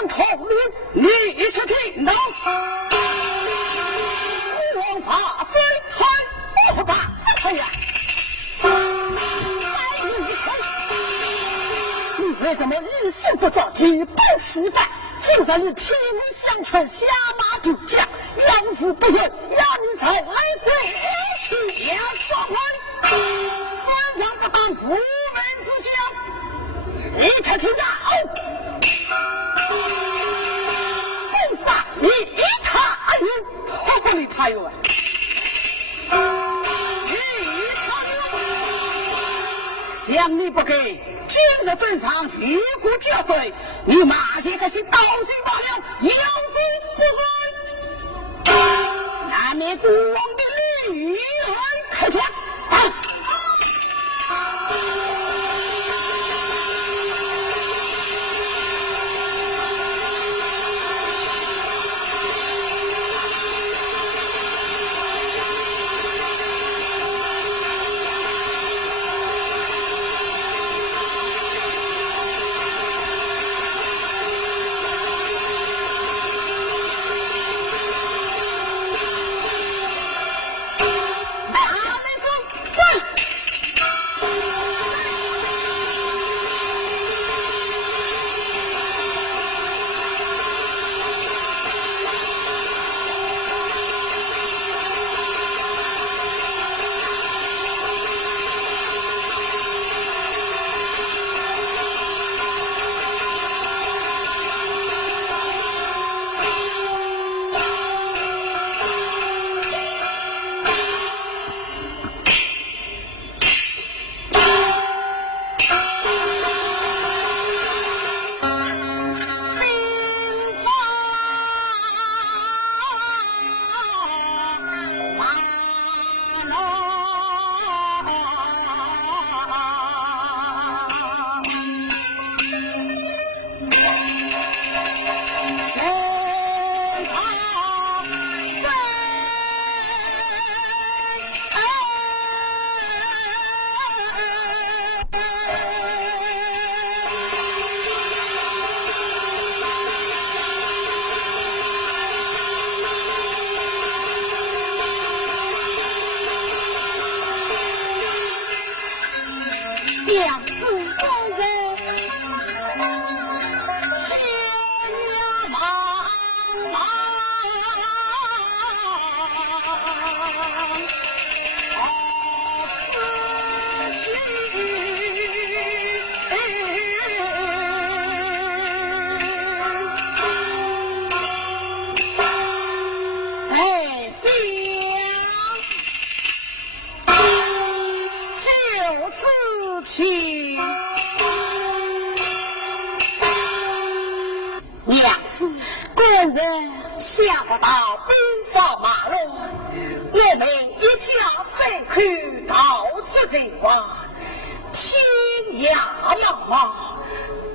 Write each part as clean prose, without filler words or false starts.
将统领立时听到，王法虽贪不把哎呀，你为什么日行不着举办稀饭？就算你体无相传，下马就将，要是不行，让你才来回去也说话。尊上不当夫人之相，你才听到。本法你他有，何况你他有啊？想你不给，今日正常一股交罪，你马些个是刀心罢了，有罪不罪？那你国王的女儿开枪！下不到兵法马路，我们一家三口到此这湾，天涯浪花，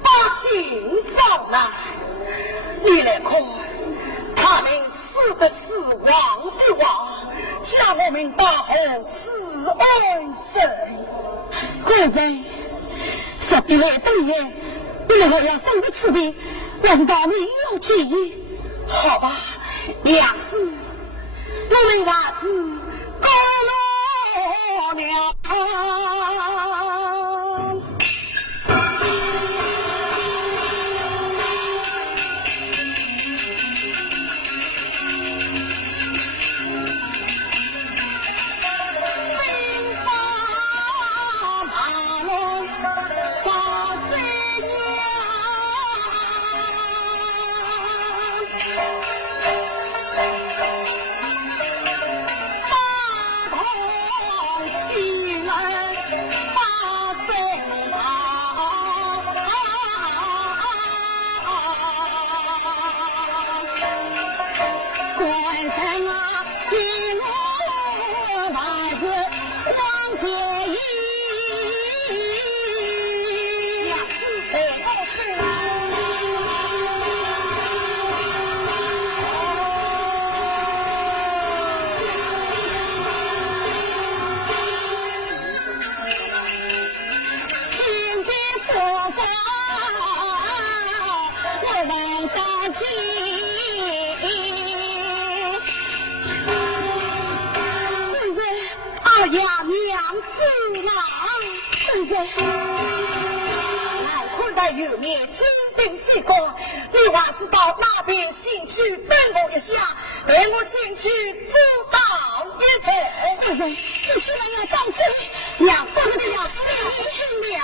百姓遭难。你来看，他们死的死，亡的亡，将我们大伙自安生。贵妃，十笔来等年，你们要送的此地，我知道你有记忆。好吧，娘子，我们娃子高了亲。二呀娘子郎，俺看待有面金兵之国，你还是到那边先去等我一下，等我先去阻挡一阵。你虽然要当真，娘三个要死你去了。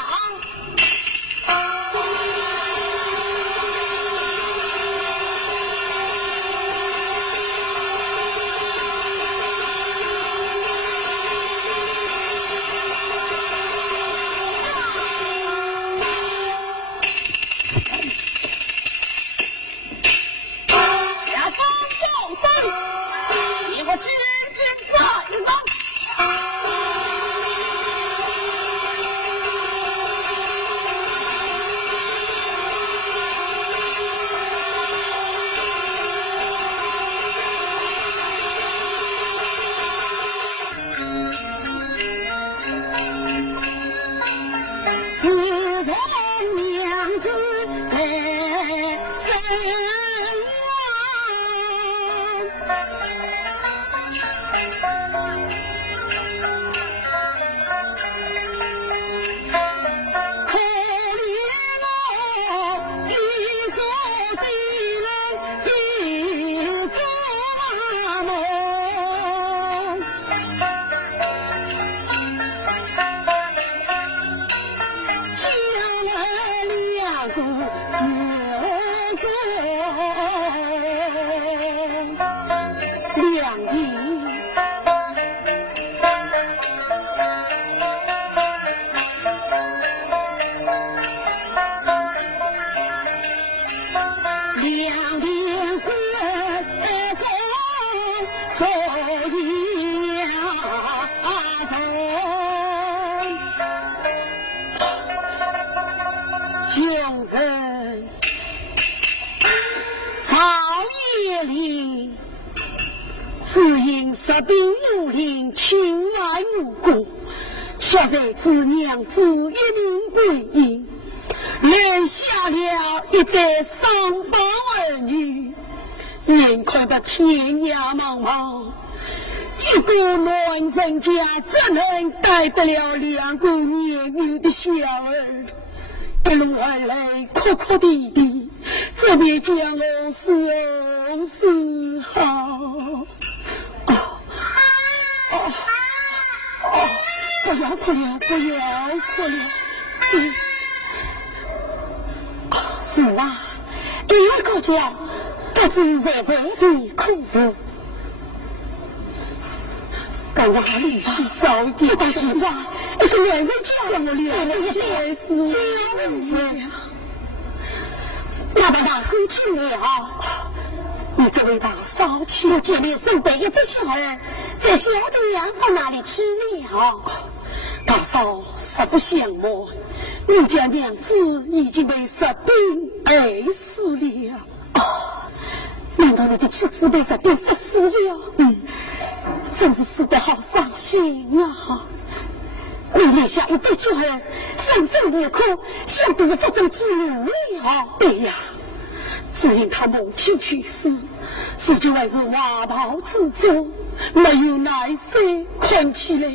恰在子娘子一名归隐，留下了一对丧宝儿女，眼看着天涯茫茫，一个男人家怎能带得了两个年幼的小儿？一路而来，哭哭啼啼，这边将我是好。不要哭了，不要哭了，是啊，一个叫各自在这里苦，赶快离去早一点。不是吧？一个男人叫我了，也是教育。那大哥去了，你这位大嫂去了见面送北一的巧儿，在小的娘婆那里吃了。大嫂实不相瞒，你家娘子已经被实兵而死了。难道你的妻子被实兵杀死了？真是死得好伤心啊！你留下一对娇儿，生生不哭，想必是腹中之女了。对呀，只因他母亲去世，是就还是瓦袍之中，没有奶水，看起来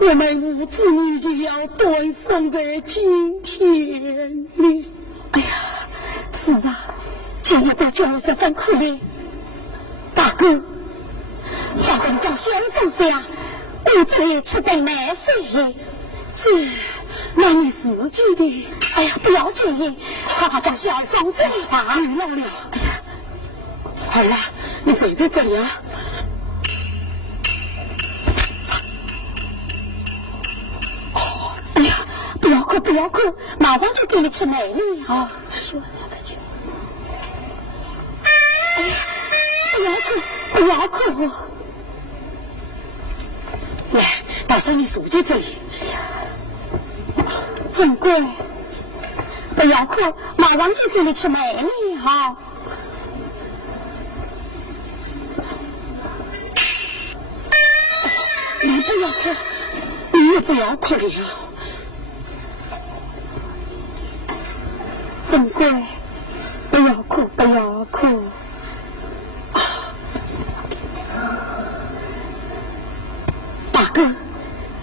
我们母子女就要断送在今天里。哎呀，是啊，这一对娇儿十分可怜。大哥，你叫小凤下，我这里吃顿奶水。是，那你自己的。哎呀，不要紧，爸爸叫小凤下把你老了。哎呀，好了，你睡在这里啊。哎呀，不要哭，不要哭，马上就给你吃奶粒啊！哎呀，不要哭，不要哭！来，大嫂，你坐在这里。真乖，不要哭，马上就给你吃奶粒哈！你不要哭，你也不要哭了。真乖，不不要哭，不要哭。大哥，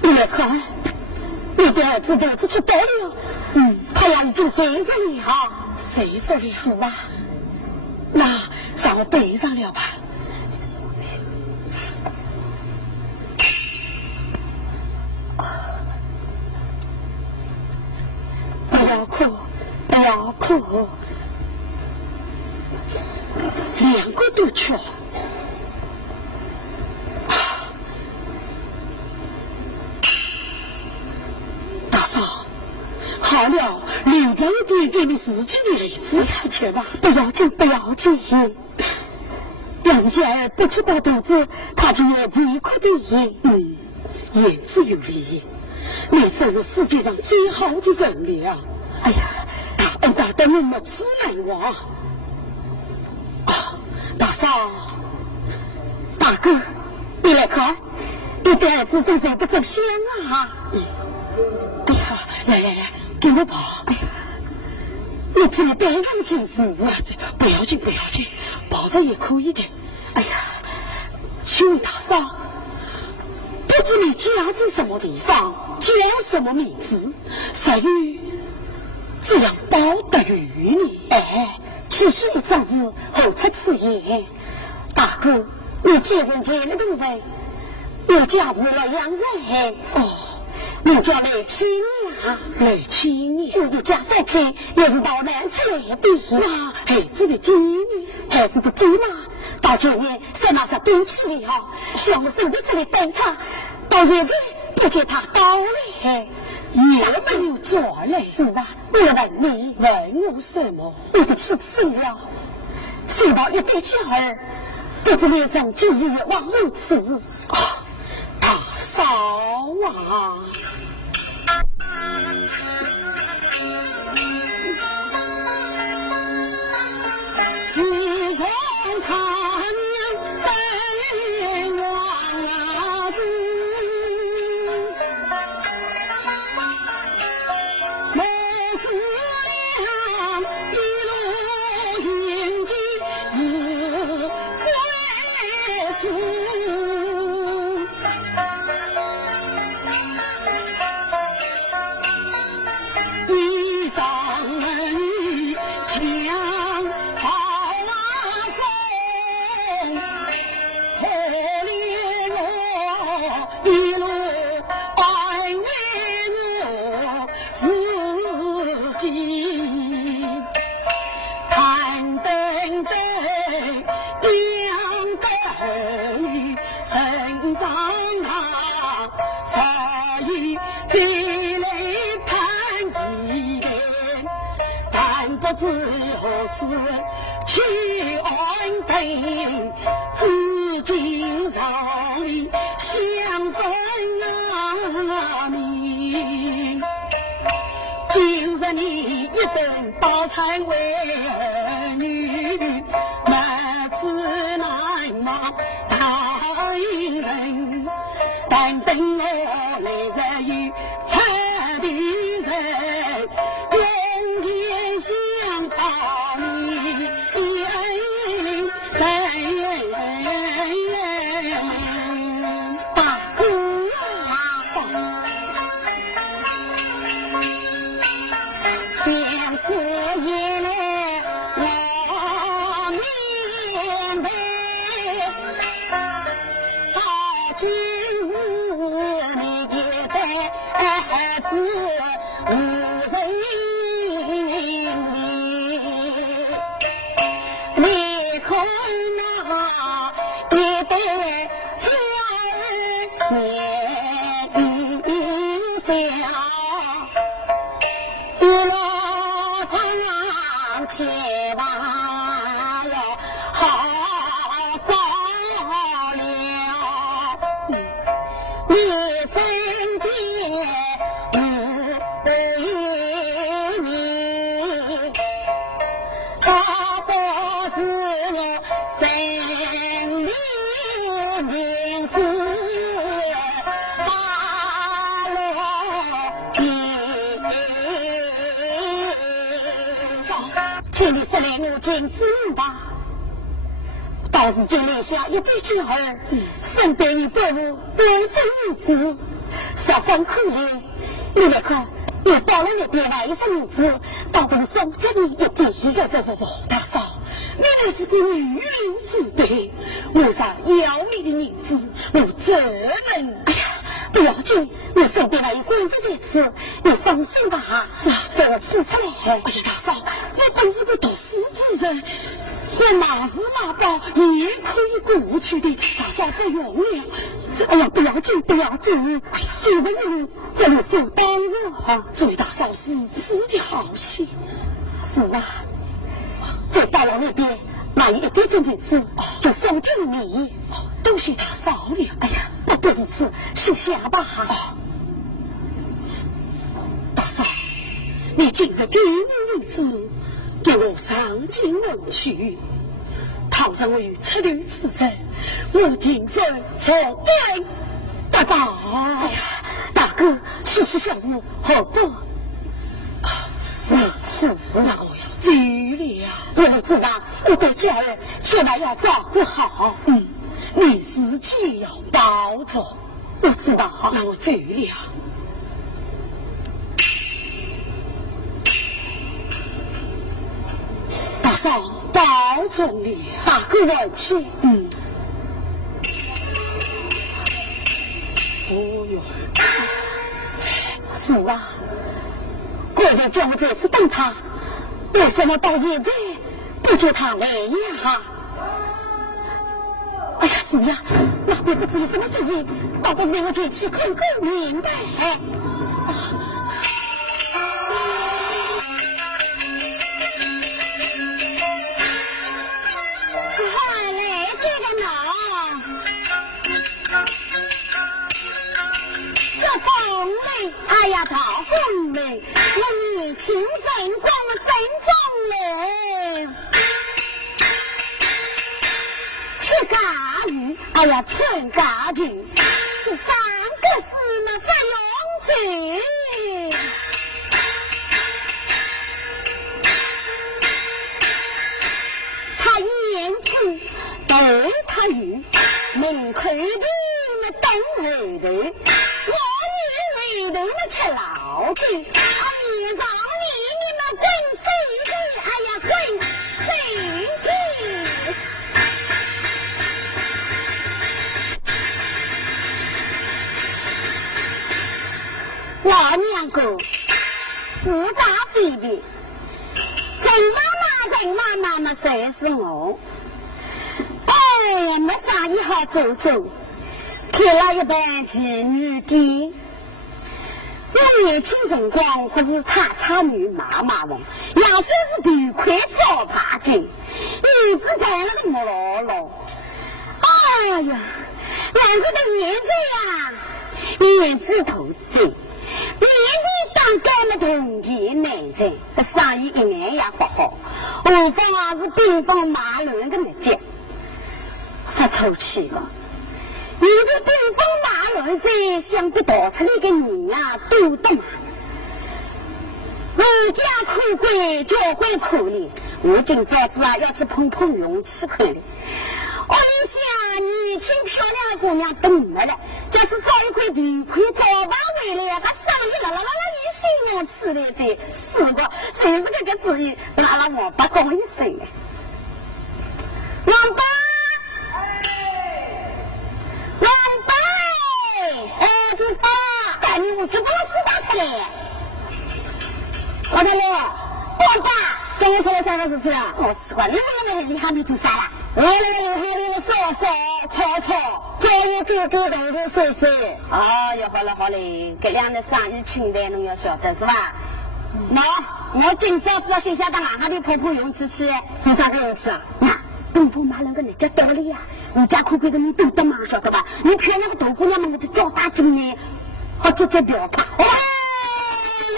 你来看，你的儿子肚子吃饱了，他呀已经生上了，谁说的是啊？那上我背上了吧。不要哭，不要哭，两个都缺。大嫂，好了，留着一点给你自己的日子去吧。不要紧，不要紧。要是家儿不吃饱肚子，他就要啼哭的言。言之有理，你真是世界上最好的人了。哎呀，大恩大德你没此难忘。大嫂，大哥，你来看，你的儿子真是不真香啊！哎呀，来来来，给我抱。哎呀，你记得上几次啊？不要紧，不要紧，抱着也可以的。哎呀，请问大嫂，不知你家住什么地方，叫什么名字？谁与这样报得于你？其实一张是后出此言。大哥，你既然结了婚婚，我家是来养人。我叫雷青呀，雷青呀，我的家三口也是到南出来的。那孩子的爹呢？孩子的爹嘛，到今年才马上搬去了，叫我守在这里等他，到现在不见他到来。也没有做来。是啊，我要问你，问我什么？你不吃吃了，谁把一杯酒儿，不知连种记忆往后吃啊！大嫂啊！时从他娘生王子，母子俩一路行进日归处。一上门墙好走，可怜我一路拜为我自己，盼等待养的儿女成长啊，所以这来盼几天，但不知何处去安定，至今朝里相分啊你。今日你一顿饱餐为儿女，满此难忘大英人，但等我来日有彩的人，永远想到你大哥啊，相思也来我面对，到今日你也带儿子无人理，你看那一代家儿年小，一路上前往了好早了，你身边无一你，他不是我生的名字，大罗的。千里之内，我见之命吧。到时见立下一对娇儿，身边一百物，多分女子，十分可怜。你来看，你包了那边来一声女子，倒不是送给你一点。不，大嫂，你那是个女人之辈，我是要你的女子，我怎能？哎呀，不要紧，我身边来一官司的子，你放心吧，等我吃出来。哎呀，大嫂，我本是个读书之人，我马是马宝也可以过去的，大嫂不用了。哎呀，不要紧，不要紧，既然你这么说当然好，祝大嫂是此的好心。是啊，在大王那边买一点点的子，就送给你。多谢大嫂了。哎呀，不是此，谢谢吧。大嫂，你今日给我女子，给我上京问去，倘若我有出驴之人，我定在从恩得报。哎呀，大哥，是小事，好不？是那我要注意了。我知道，我对家人千万要照顾好。你自己要保重。我知道，那我注意了。大嫂，保重了。大哥问去。哦哟，是啊，果然叫我这次等他，为什么到现在不叫他来呀？哎呀，是呀，那边不知有什么声音，倒不让我进去看看明白。快来这个脑，是风雷，哎呀，大风雷，我年轻人光了真风雷。吃咖鱼，哎呀，吃咖鱼，这三个字呢不用嘴。他言之对他语，门口的那等回头，我女回头那吃老酒，你让你那滚谁的？哎呀，滚谁的？老娘哥，四大比比，陈妈妈谁是我？哎呀，没啥一好走走，开了一班妓女店。我年轻辰光不是叉女妈人，也算是头盔招牌的，女子在那个木牢牢。哎呀，两个的年纪呀，年纪头子。年纪当干了同年男人，生意一年也不好，何况是兵荒马乱的日节，发出去了。你这兵荒马乱在想被逃出来的人啊，多得嘛！我家苦鬼交关可怜，我今朝子啊要去碰运气看的。我里想年轻漂亮的姑娘等来了，就是找一块地块找吧回来，把生意啦一心用起来这是的，谁是这个主意？拿了我爸讲一声，王八，王八，这是带你我去把我打出来。王大爷，王八，跟我说了3个事情了，我习惯了，你还没做啥了？我来了，吵，再有哥哥同学说。哟，好了，这两的生意清淡，侬要晓得是吧？我今朝只要先下到外头碰运气去，有啥个运气啊？那东风马人个日脚道理呀，你家苦鬼的你懂得嘛，晓得吧？你漂亮的大姑娘们的招大进来，好直接表达。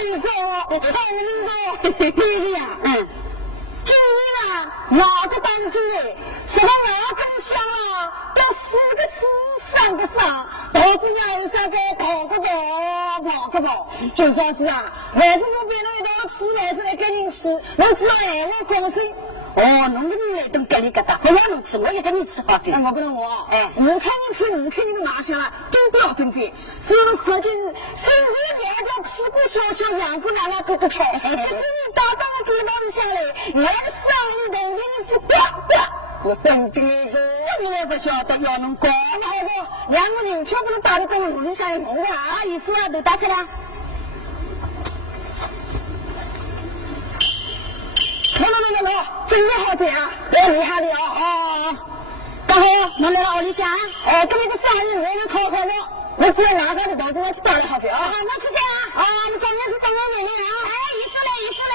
明哥，我聪明的，对的呀，今年呢，哪个当主任？什么哪根香啊？要4个字，3个上，大姑娘有3个，大个跑个跑，就算是啊，还是我别人一道吃，还是来给您吃，我只要爱我高兴。哦，侬个人来等隔里疙瘩，不要侬吃，我也跟你吃好些。我不能我，哎，我看你的马下都标准的，所以关键是身体两个屁股小小，两个奶奶都不开。可是你打到了地方下来，来上一头你只不要。我等这个，你也不晓得要能搞了好不？两个人全部都打得跟我们像一同的啊！意思啊，都打出来。没，真的好点啊！我厉害的哦。刚好侬来到屋里向，跟那个生意我们考考我，我只要拿到的东西我去打了好些啊！我去这样啊！你今天是当我妹妹啊！哎，意思嘞！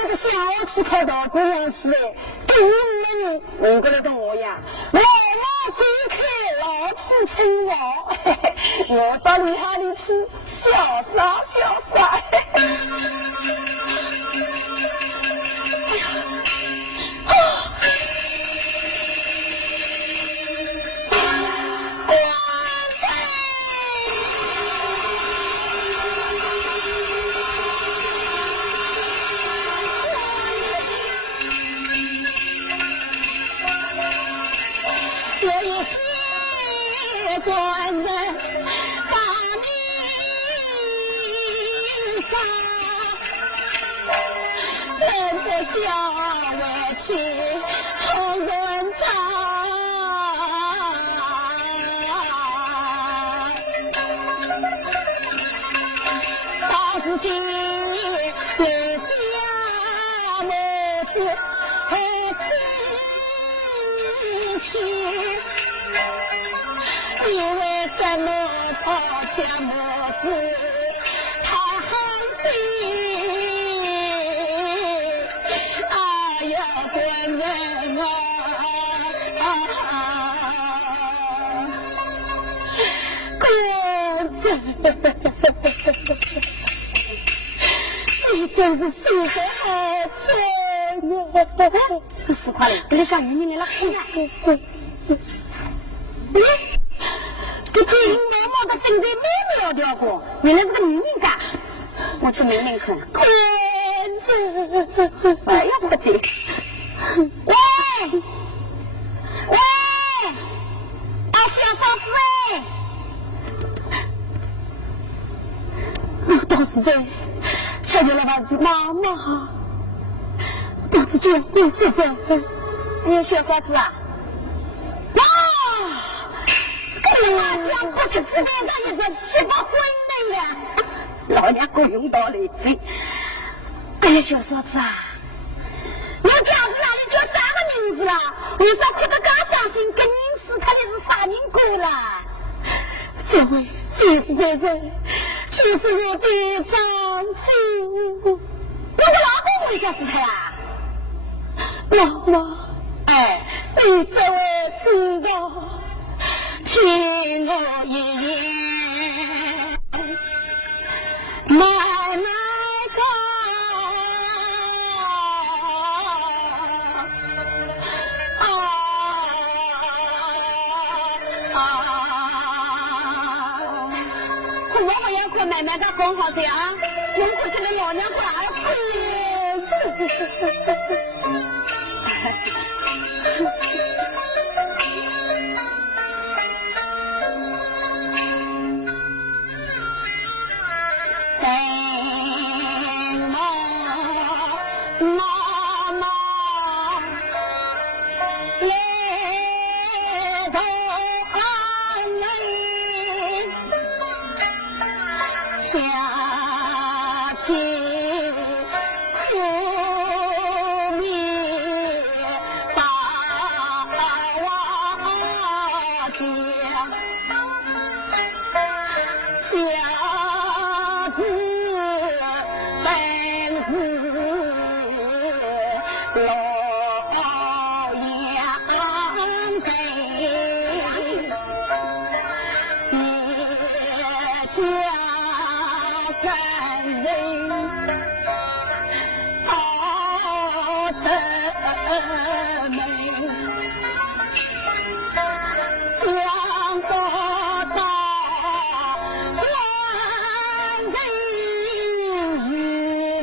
那个下午去考到姑娘去嘞，跟你过来跟我一样，老妈最开老子称王，我到你那里去，潇洒。叫我去红滚草，到自己留下母子和亲戚，你为什么抛下母子？你真是心狠好脆啊！你死快了，跟你小鱼你来了，看看。这金毛毛的身材没有掉过，原来是个女人干。我去明明看，快死！哎呀，不急。喂，小嫂子哎！当时在瞧见了吧是妈妈，肚子就肚子在。你有小嫂子啊？哇！跟那像不是这边的一只十八婚人呀！老娘够用到了一嘴。哎呀，小嫂子啊，我家子哪里叫啥个名字啦？为啥哭得刚伤心？跟您死他的是啥人鬼啦？这位非是先生，就是我的丈夫。我的老公为啥死他呀？妈妈，哎，你这位知道，听我一言，奶奶奶奶的光好这样，我们这个老娘过来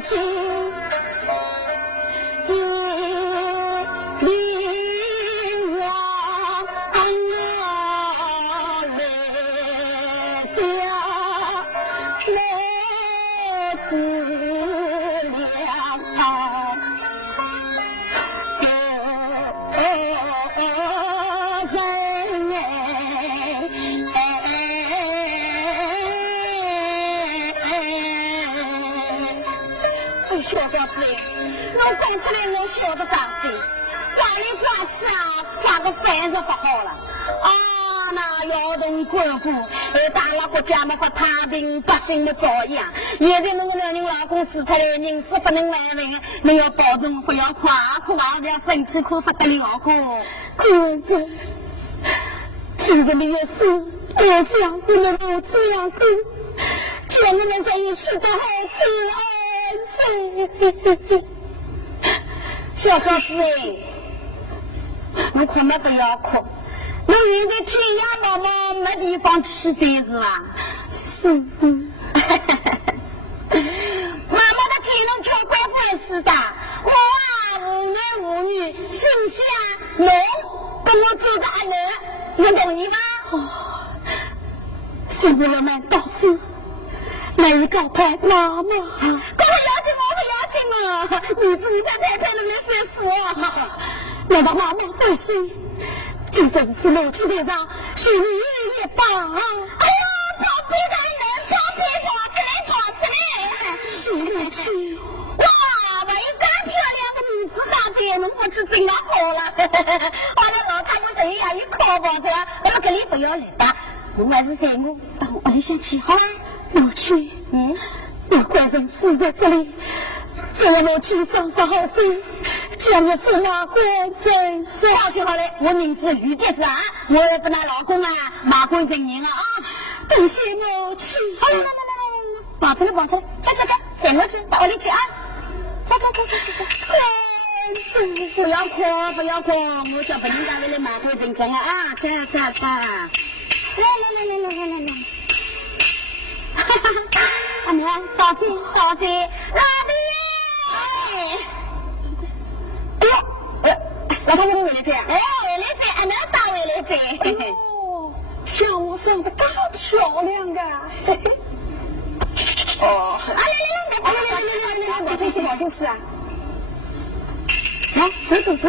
金，一领我来下来自了小嫂子，我讲出来我晓得长进，挂里挂气啊，挂个饭是不好了啊！那劳动关顾，大了国家嘛，和太平百姓的遭殃。现在那个男人老公死出来，人死不能完人，你要保重，不要夸哭啊，不要生气哭，不得了哭。可是，现在没有事，我想不能够这样哭，叫你们在一起的好吃啊！小嫂子，我可没不要哭。我现在天涯茫茫，没地方去在是吧？是。妈妈的技能全归我是的，我啊无男无女，心想侬跟我走的阿囡，你同意吗？哦，是为了买刀子。来一个太妈妈，跟我要紧，我不要紧啊！你自己太太能来说死我，难道妈妈会心？就算是吃楼梯台上，心里也罢。哎呀，宝贝大人，宝贝跑出来！心里去，哇，我一个漂亮的女子大姐，能不吃真的好了。好了，老太婆生意啊，一靠包这样，我们肯定不要来吧。我还是在我到屋里先去好了。老七，我关人死在这里，这样老七伤势好心，将你驸马关真是好些好嘞。我名字于电视啊，我也不拿老公啊，马关真人啊啊！多谢母亲。好了，来，绑出来，走，再过去到屋里去啊！走，关真，不要哭，我叫本人家里的马关真真啊！去，来。阿娘，大姐，老弟，哎呦，老太婆回来这，回来这，阿娘打回来这，哦，像我生得高漂亮的，哦，来，我进去啊，来，手抖，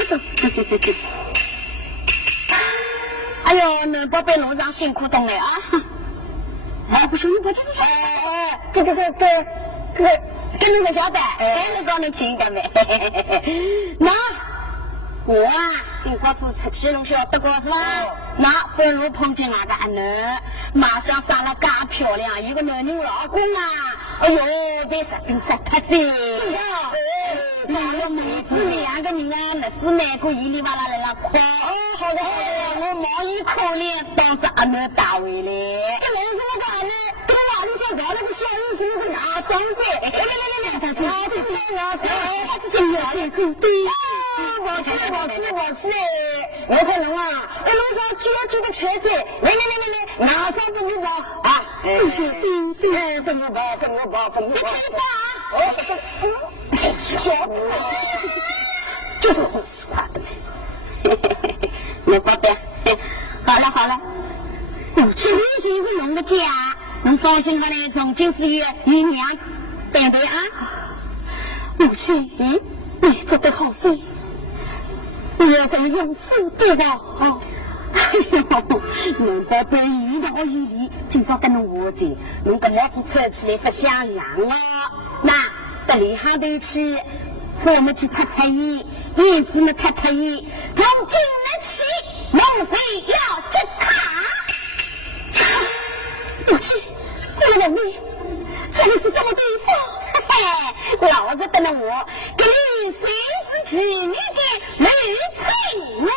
哎呦，恁宝贝路上辛苦动了啊！哎，不行，不这是跟你们晓得，你刚能听见没？那我啊，今朝子出去路晓得过是吧？那半路碰见俺的阿囡，马上生了嘎漂亮一个男人老公啊！哎呦，别杀他子！那个母子两个人啊，日子难过，稀里哇啦来了哭。好的，我忙一口脸当着阿囡打回来。这人什么干呢？跟马路上搞那个小女生那个牙伤子，来，他这牙伤，他这真要辛苦的。我去，我可能啊，路上揪个车子，来，牙伤不牛包啊！对，不牛包，你听吧，小，就是实话的。你宝贝，好了，我这就是侬的家，侬放心的来，从今之月与娘对不对啊？母亲，你做得好事，我在永世不忘。哎呦，侬宝贝遇到雨里，今朝跟侬我在，侬个帽子穿起来不像样哦。那到里行头去，我们去擦烟，燕子们看烟，从今日起。梦谁要这卡？母亲，为了你，这里是什么地方？老子等了我，给你生死之女的女翠鸾。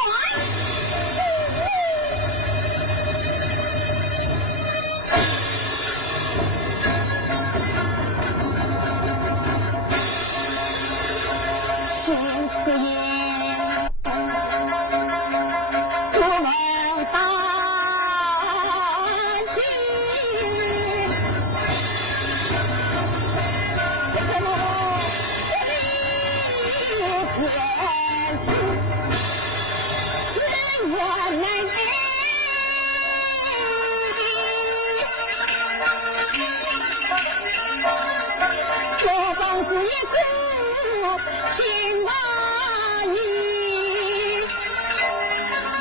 千次夜。心啊意，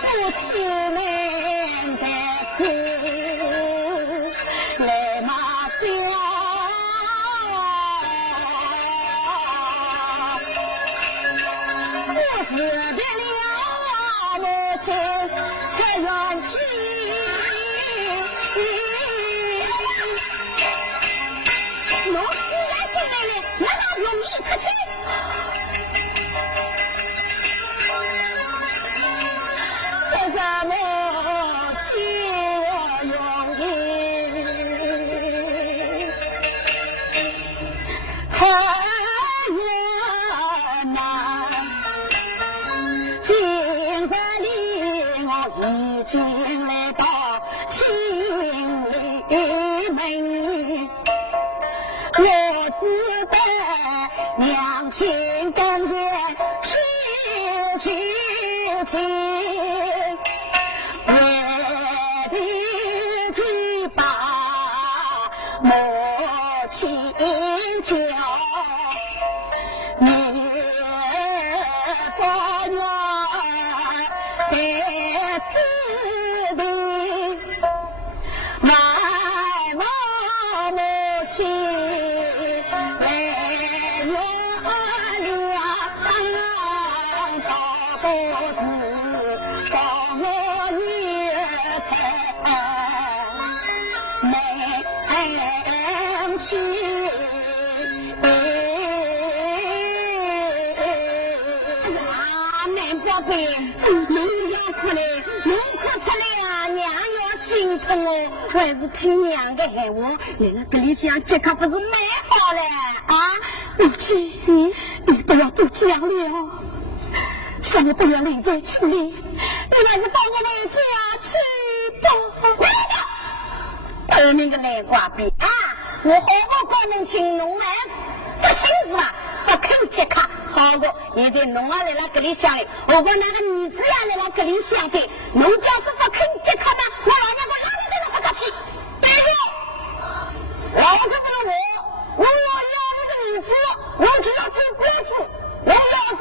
不起面的事来马笑，我辞别了母亲才远去。亲感觉是亲亲，为的去把母亲教，你不愿在此地埋没母亲。还是听娘的闲话，来了这里想这可不是美好了啊！母亲，你不要多讲了，什么不要留在城里，你还是放我回家去吧。回来的，革命的来瓜逼啊！我好好告侬请侬们，不请是吧？不肯接客，好过现在侬啊来了这里想的，我把那个女子呀来了这里想的，侬要是不肯接客呢，我老娘我拉你在那不客气。要是不是我要一个女子，我就要做婊子；我要是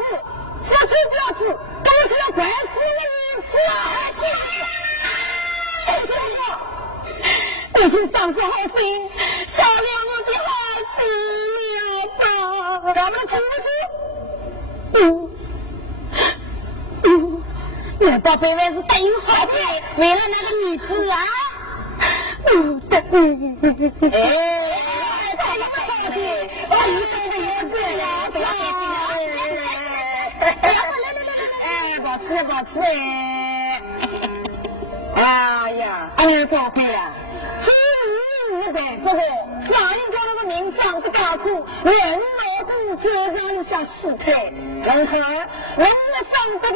要做婊子，我就要管死那个女子啊！气死我！你是上司好心，少了我的孩子了吧？咱们知不知？我宝贝还是答应好的，为了那个女子啊！哎，太好的！我一个人要这样，不要哎，保持保持哎呀，哎呀，宝贝呀，终于明白这个上一家那个名上的大苦，人老公这样一下死态，然后人们上这个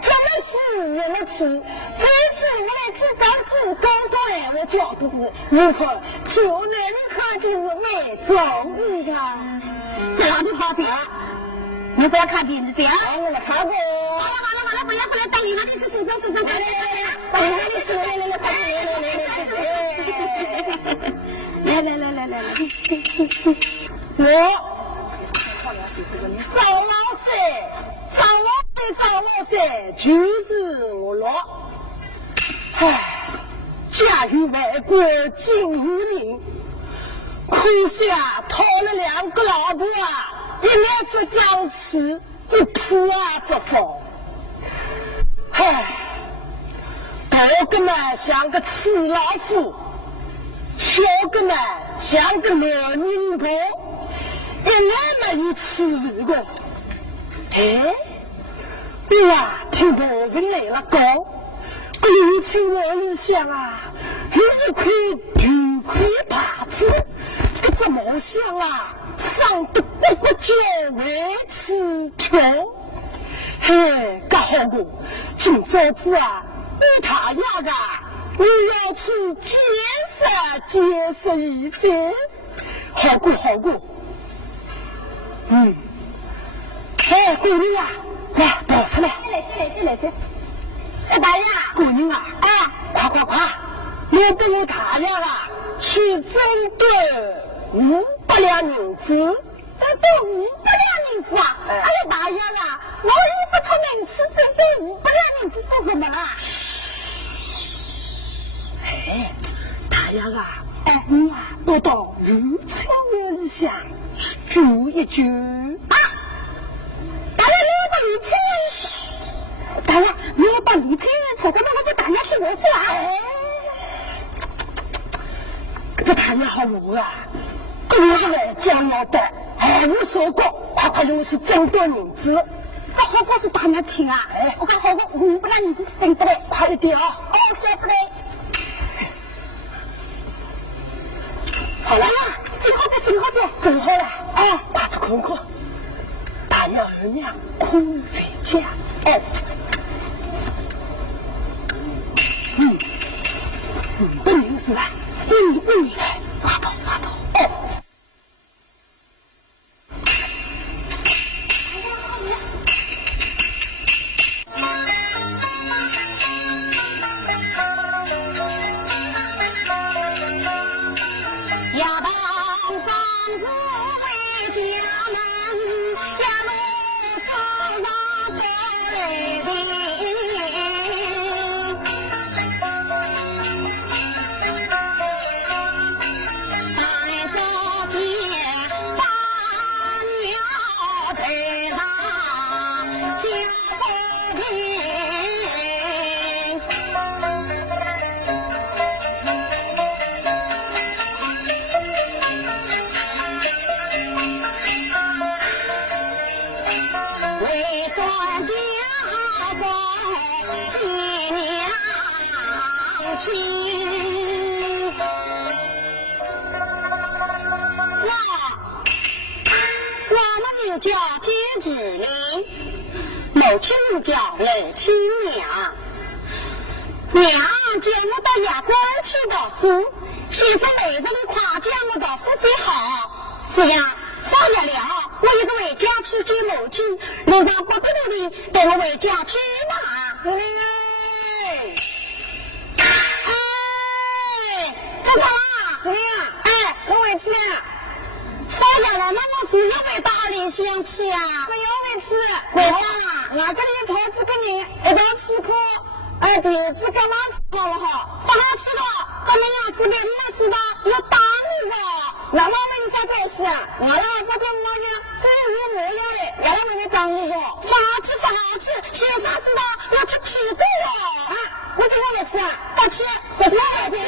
怎么死怎么吃，这次我来知道自高高哎，我觉得是如何就那人看就是为中的这样的好点，你不要看鼻子这样，我来看过。好了，不要当你那里去手上看，来，我赵老三就是我了。唉，家于外国近无人，可惜啊，讨了2个老婆啊，一面不将持，一屁啊不放。唉，大个呢像个赤老虎，小个呢像个老人婆，一来嘛一吃味个。哎，我啊听别人来了讲，鬼村我里想啊，有一块巨块耙子，这怎么想啊，上得不不叫为吃条。嘿，刚好个，今早子啊，我他呀个，我要去见识一番，好过。哎，姑娘啊，来，跑出来！这。哎，大爷，姑娘啊，快！我跟我大爷啊，去争夺500两银子。争夺500两银银子啊！哎呀，大爷啊，我一不出名气，准备500两银子做什么啦？哎，大爷啊，哎，你啊，不到如此有理想，祝一句啊！大爷，你要把你亲人，大爷，你要把你亲人说，干嘛我给大爷去我说啊？这个大爷好忙啊，这个是来讲要的，还无说过，快用去争夺银子。哎，好告诉大爷听啊！哎，我看好过500两银子是真的嘞，快一点啊！哦，晓得嘞。好了，正好在，正好了，啊，快去看看，大爷二娘空在家，哦，不明是吧？你，快跑，哦。要当方是为家门，一路走上高来的。白朝见大鸟台上叫不停。为庄家宝纪娘亲，我们叫接子名，母亲叫冷亲娘。娘叫我到衙官去读书，先生每日里夸奖我读书最好。是呀，放学了，我一个回家去接母亲，路上不得路的带我回家去吧。子玲哎，干啥啦？子玲，哎，我回去了。放学了，那我自己回大理乡去啊？不要回去，为啥？我跟你好几个人一道去课。哎，弟子干嘛吃好不好？不好吃的，跟你俩这边你也知道，要打你的。那我为啥关系啊？我让不听我讲，这是我要的，要我给当一个。不好吃，先生知道要吃屁股了啊！我怎么没吃啊？不吃，我不要你不要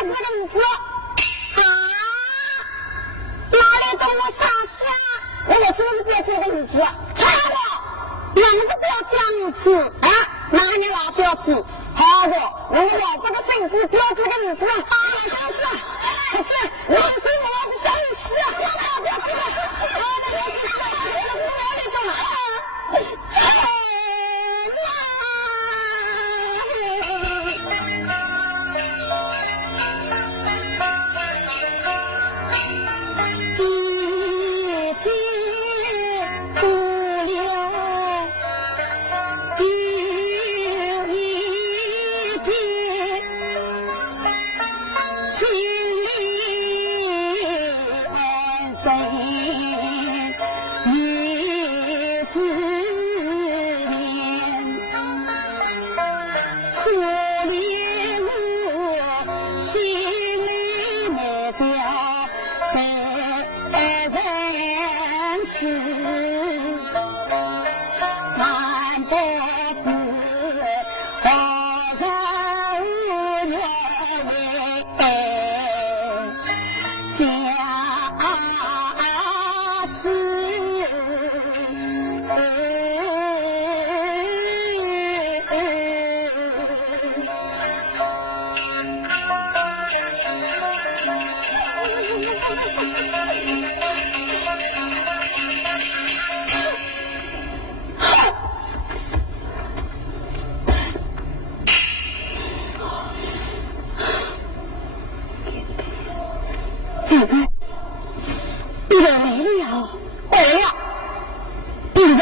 这个名字啊！哪里懂我傻笑？我是不是不要这个名字？猜我，哪里不要这样名字啊？哪里老标志？好的，我们老婆的身子标志个名字啊！真是，可是我对我的东西啊！不要吃了，我的懂了。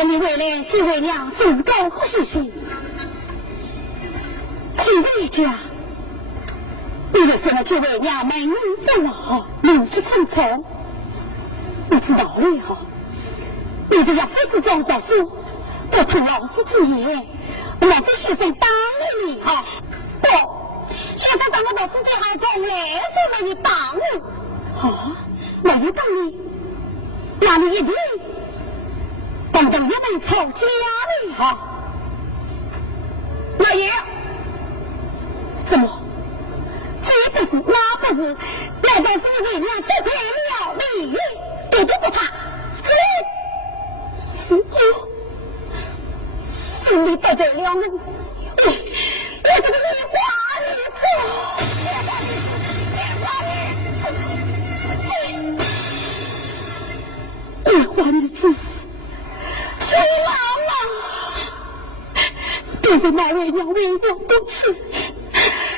你回来，这位娘真是高呼喜心。今日一家，为了什么这位娘美女不老，怒气冲冲？我知道了哈。你这样不自重读书，不出老师之言，老师先生当了你哈！不，先生怎么老师对孩从来是为你当我？哦，没有道理，那你一定等等一定吵架的哈！老爷，怎么？这不是那不是，难道是为娘得罪了你？都不怕，是我，是你得罪了我，我这个梨花女子，梨花女子，是你妈妈，别在那为娘为我不吃。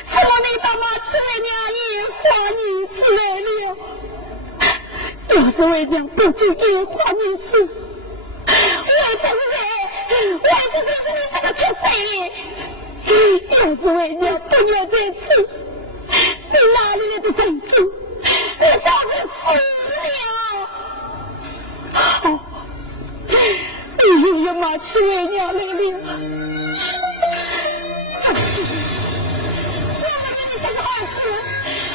怎么你大妈吃为娘野花女子来了？要是为娘不做野花女子，我不是我不就是你这个土匪！要是为娘不要这次，你哪里来的神子？你早就死了！好，你又妈吃为娘来了。这个孩子，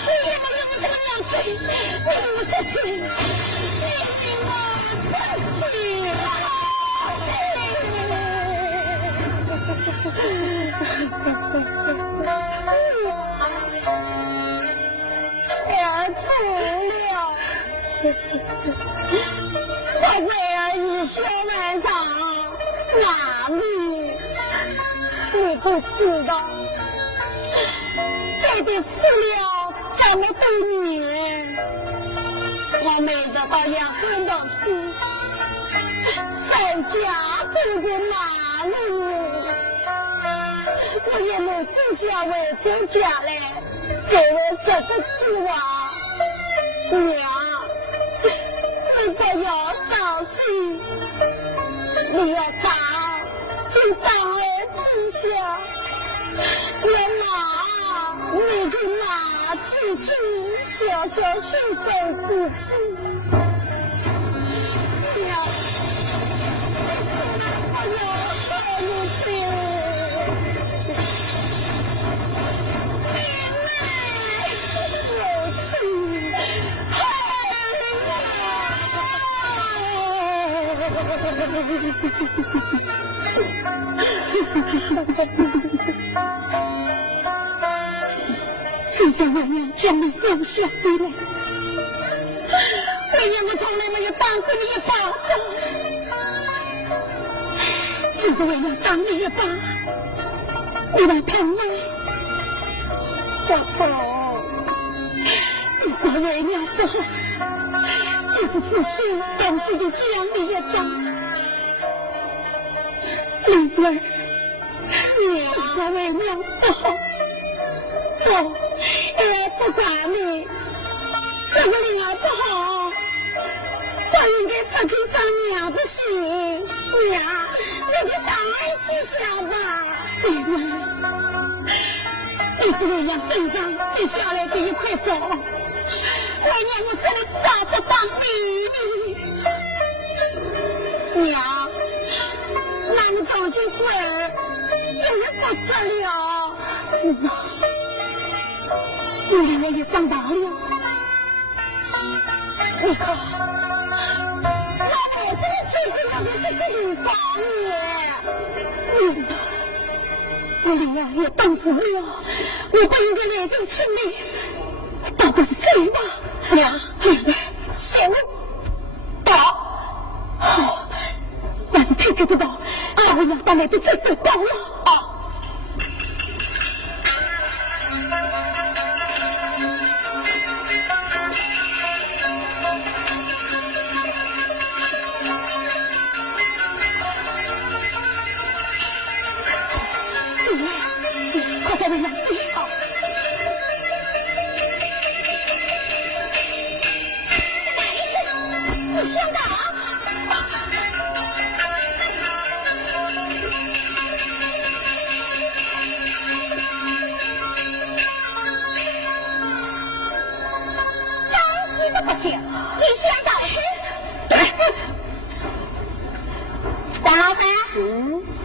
你也没有这么样去，你不出去，你不出去，我错了，我这一小晚上，哪里你不知道？到底死了这么多年，我每日把两个老师手家堵着马路，我也没自下为走家来，作为实质吃话，娘，你不要伤心，你要当是当儿之下，我妈。你就拿起去小小许走自己，娘，求你不要说你走，母亲，至少我娘将你放下回来，为娘我从来没有当过你一巴掌，只是为了当你一把，你来疼我，小丑，你不为娘不好，一不自信，当时就将你一把，灵儿，你不为娘不好，我也不管你，这个灵儿不好，我应该出去上娘的心，娘，你就当儿记下吧，灵儿，你是为娘身上跌下来的一块手，为娘我这里找不到你，娘，那你从今之后就也不死了，是啊。你也长大了，你看，那才是你最重要的这个地方你知道，我灵儿也当死了，我不应该来这请你，倒不是罪吧？娘，灵儿，行，到，好，那是太可道，我要把那个罪给报了啊！快点来最好。我香港。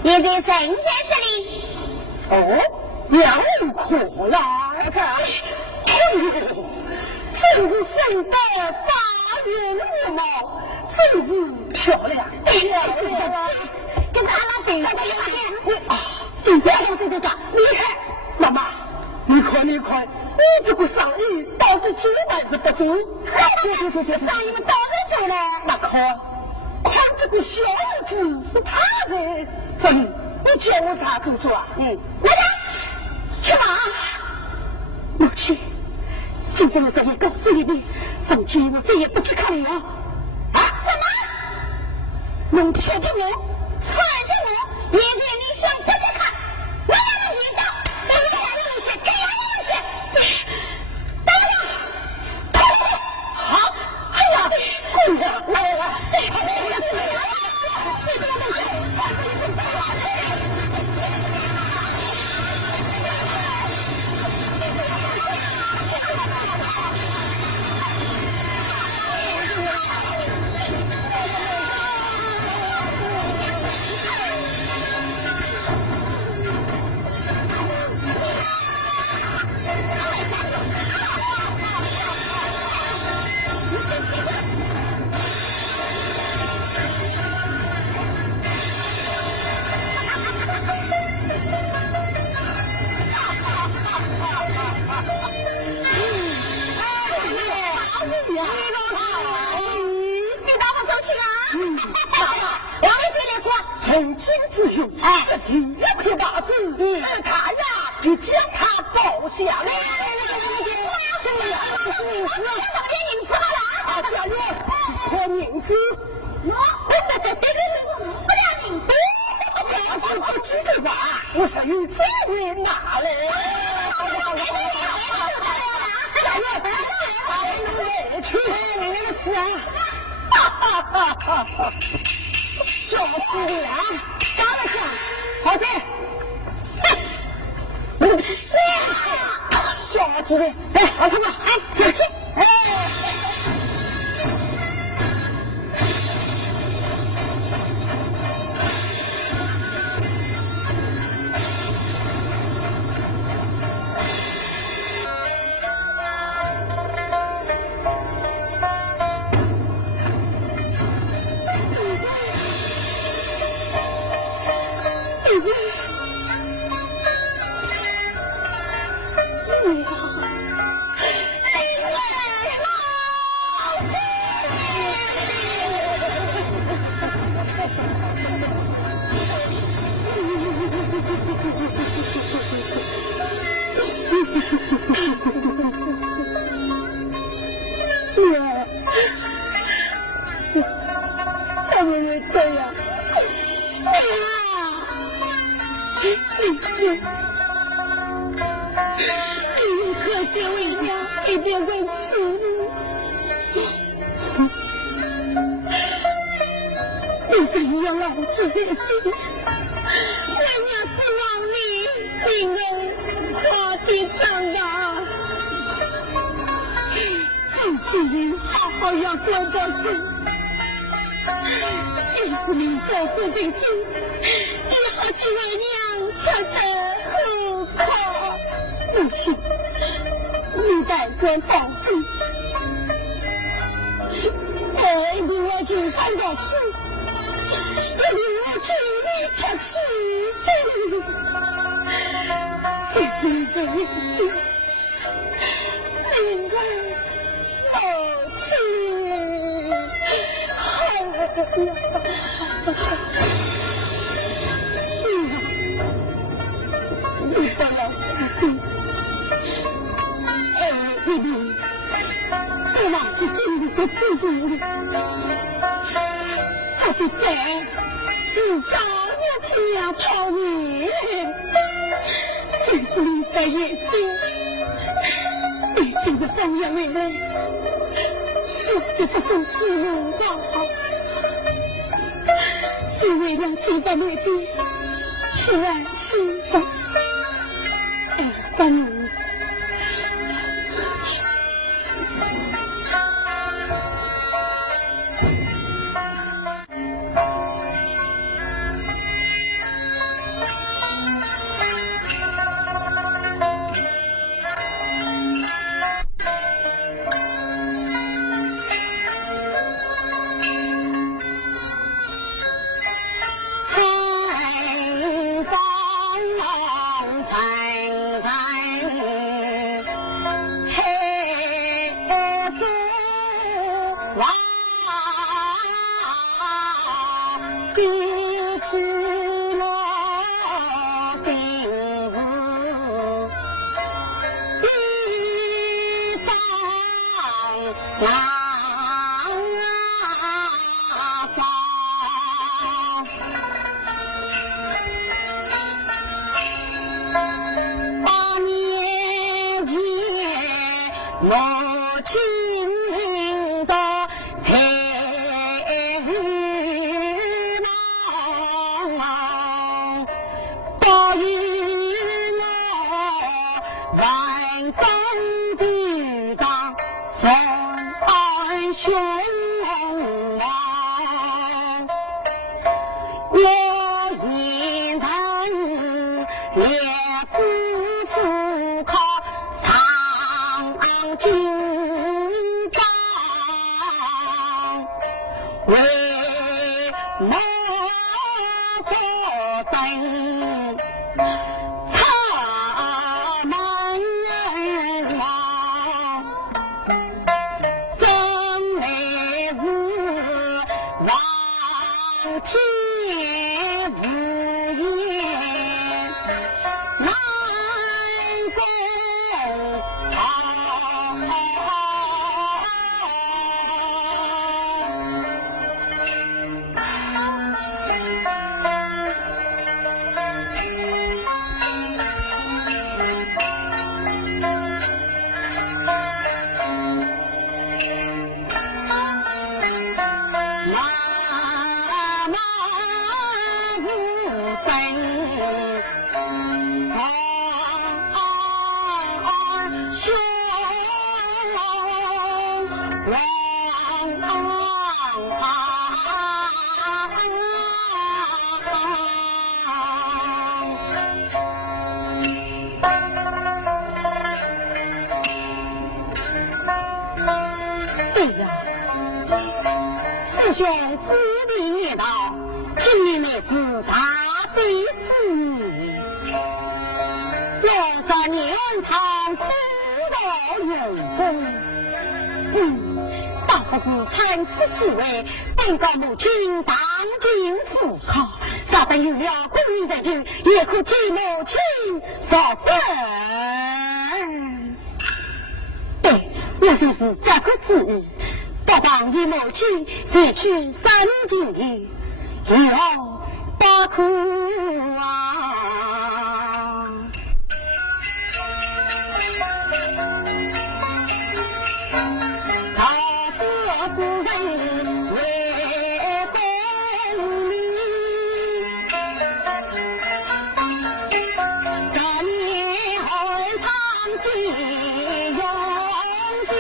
也在神在这里。哦，两人可来看，哎呦，真是身带发云如毛，真是漂亮漂亮。可是阿拉对这个有点啊，你不要跟谁在讲，厉害，妈妈，你看，你这个生意到底做还是不做？做，生意们当然做了。那看这个小儿子，他人真，你叫我咋做啊？那去吧。母亲，今天我再也告诉你们，从今我再也不去看了。啊？什么？能骗的我，穿的我，也在你上不去看。我让他听到，我让你去，这样你们去。等等，好，哎呀，姑娘，来，从今之后，这第一块袜子，他呀就将他包下来。家园破银子，不了银子，要是不去这话，我是你这位拿来。去，你那个吃啊！小姑娘，当了下，好在，你是小姑娘，哎，好看吗？哎，小气，哎。怎么会这样？你可见为娘一边在吃你是一样老子在心，为娘指望你能快点长大。今天好好要多报信，要是你多不认真，以后去为娘吃得很好。母亲，你代官放心，你我就看到死，我请你出去，这是一个人心，应该好去，你不要伤心，你不忘记经历所支持的，这个债是早我亲娘讨你，谁是你的野心？你就是风言为人，说的不中其路吧？是为了记得那边是爱情的，关于比起我心事一张难找。8年前母亲领着财忙，报与我万众局长送安兄王，我言谈也自负靠上军章，为我所生插门王，真乃是望天无言难共师兄私地念道，今年乃是大悲之年，63年常苦劳用功。倒不是参此机会，本告母亲上京赴考，稍等有了公民在军，也可替母亲扫身。对，我算是这个主意。不妨与母亲随去三京里，以后不苦啊！大事之人为公理，3年后长期用心。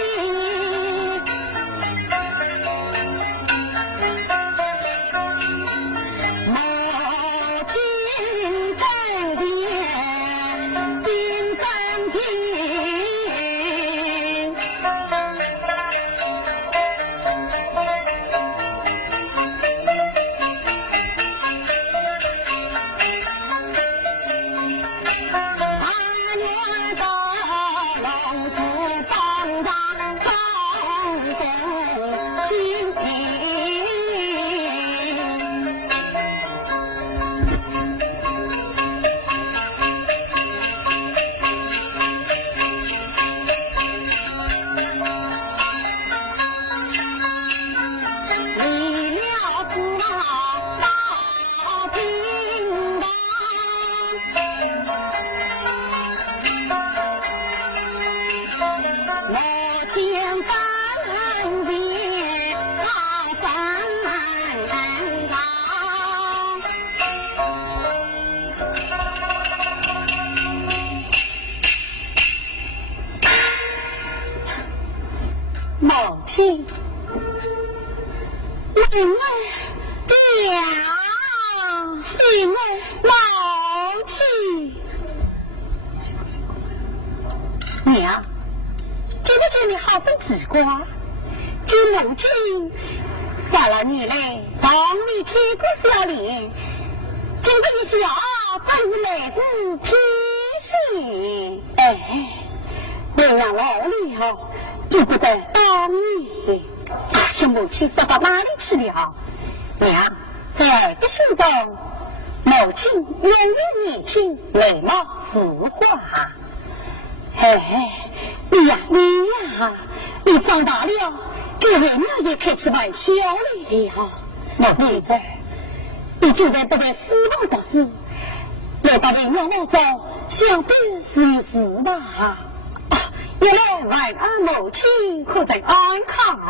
母亲，灵儿娘，灵儿母亲，娘，今天你好生奇怪，今母亲发了女来从你开过小脸，今天你小真是来自天心，哎，那样老厉害。记不得当年，哎呀，母亲说到哪里去了？娘，在的心中，母亲永远年轻，美貌似花。你呀，你长大了，给为娘也开起玩笑来了。我女儿，你就在不在私房读书，要把为娘往走，想必是事吧。原来晚安母亲可在安康，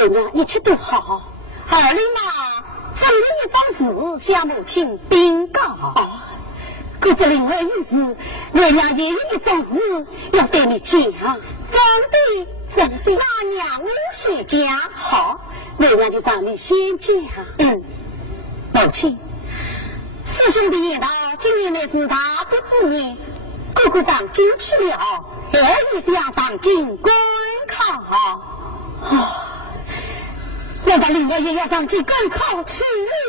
为娘一切都好。二零嘛，正有一桩事向母亲禀告。可这另外一事，为娘也有一桩事要对你讲。真的，那娘我先讲。好，为娘就让你先讲。母亲，师兄弟言道，今年乃是大福之年，哥哥上京去了，儿也想上京观考。难道另外也要上京观考去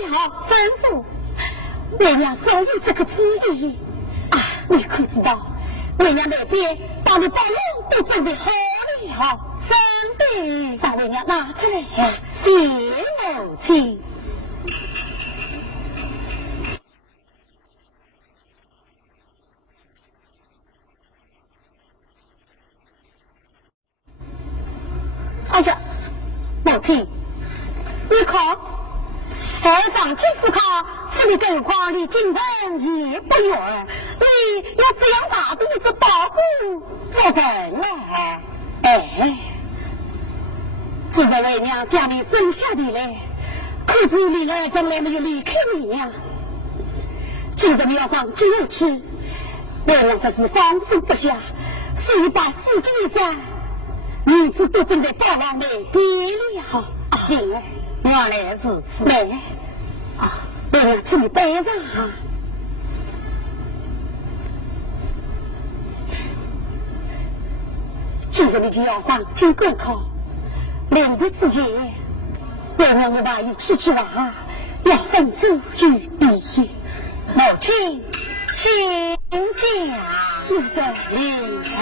了？真是，为娘早有这个旨意。你可知道，为娘那边把你包笼都准备好了，真的，让为娘拿出来，谢母亲。哎呀，母亲，你看，儿上京赴考，这里跟花里京城也不远，你要这样大肚子保护做人啊！自从为娘将你生下的来，可是你来从来没有离开为娘。今日你要上京去，为娘这是放心不下，所以把事情上女子都正在包往内爹了。原来如此。为娘请你背上。今日你就要上京观考，两个之前，为娘我把有几句话要吩咐于你。母亲，请讲。我说灵儿。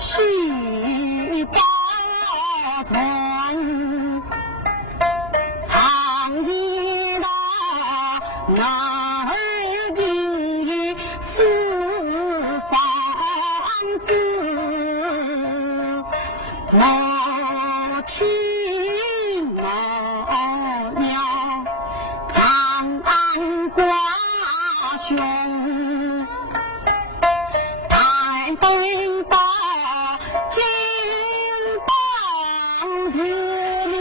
须把从长夜到男儿定于四方子，母亲高了长安瓜兄，太北把金榜题名，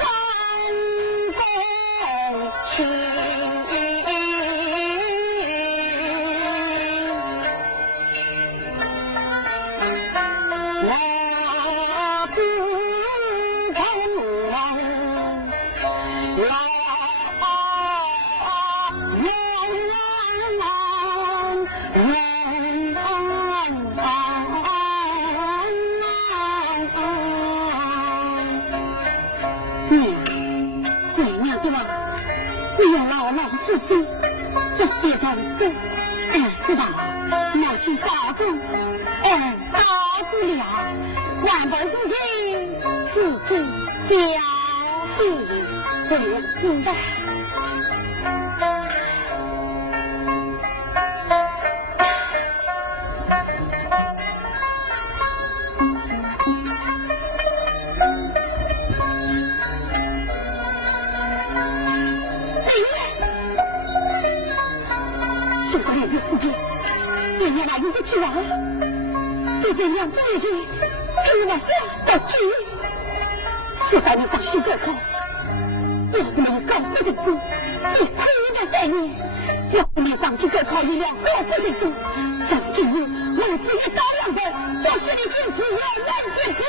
张公卿。我自从老之心，这别的事，知道，那去保重，到治了，万般事情，自己小心为之的。你的吃完，对这两这些，给我下到去。此番你上去高考，要是没有高不得走，就亏了3年；要是没上去高考，你俩高不得走。上今日我自己打量的，我是你坚持要难的苦。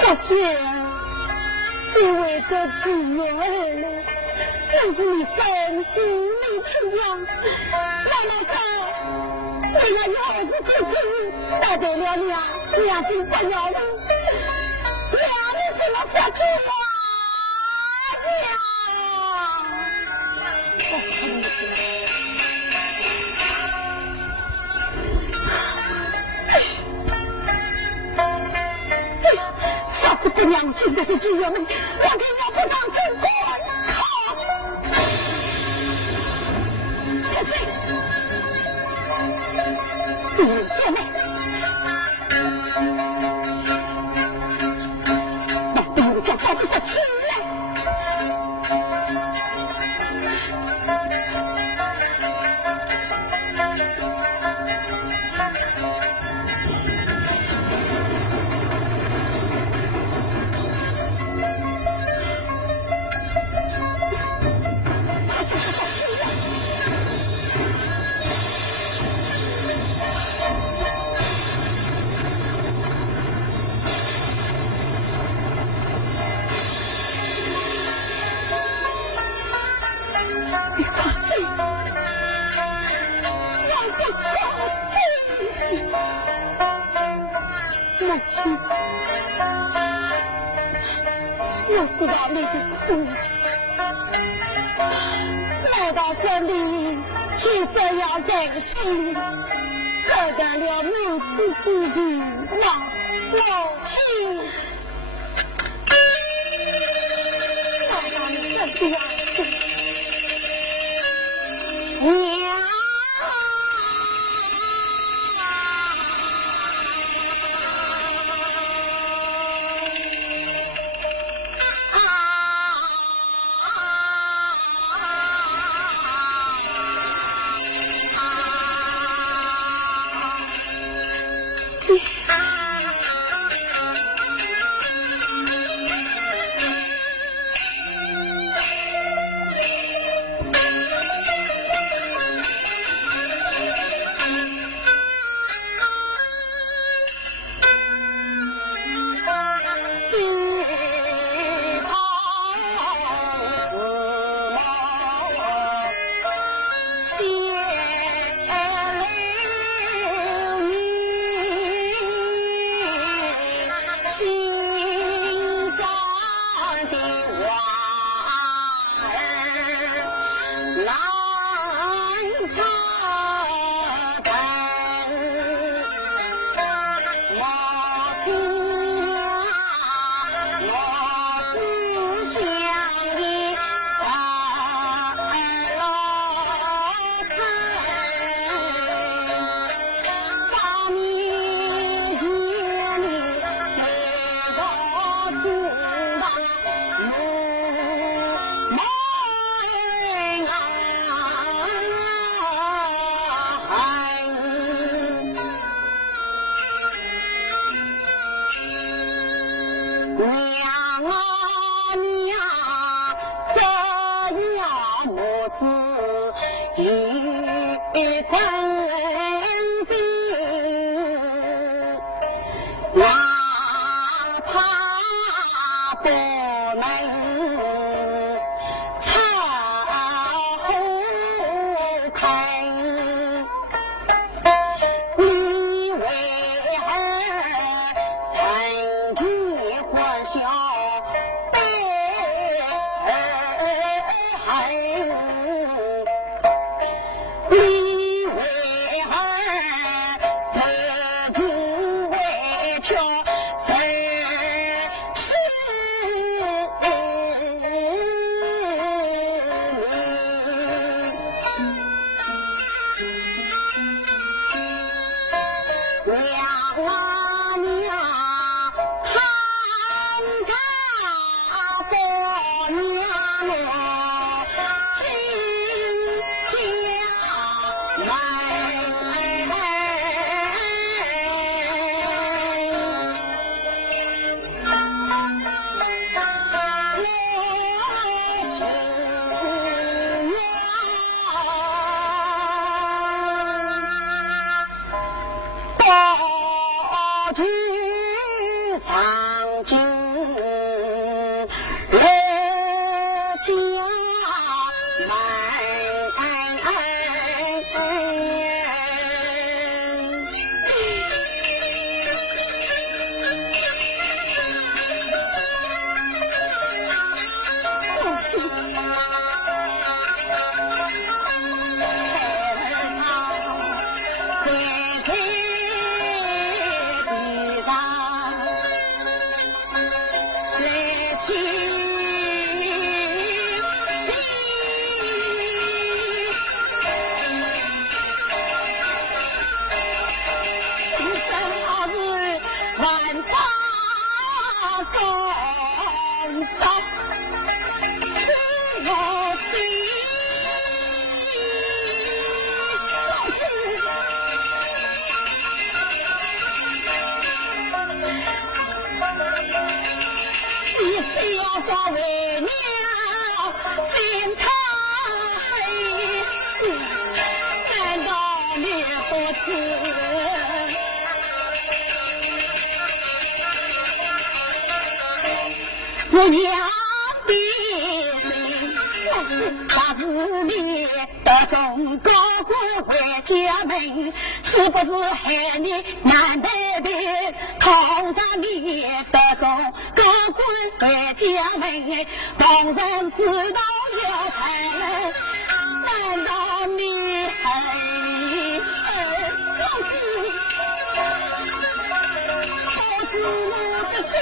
可是，这为这只缘而来，真是你生死没情样。奶奶说，为了你儿子之情，带走了娘就不要了，娘你怎么说出我这两军的职员们，我就要不当真官好。7岁，你做妹，那兵将还不是吃来？知道你的苦。来到这里，只这样忍心，得到了如此之情，母亲。娘。我娘大事里得中高官回家门，岂不是害你难得的？堂上里得中高官回家门，当然知道要开门，难道你还老弟？我知我的心。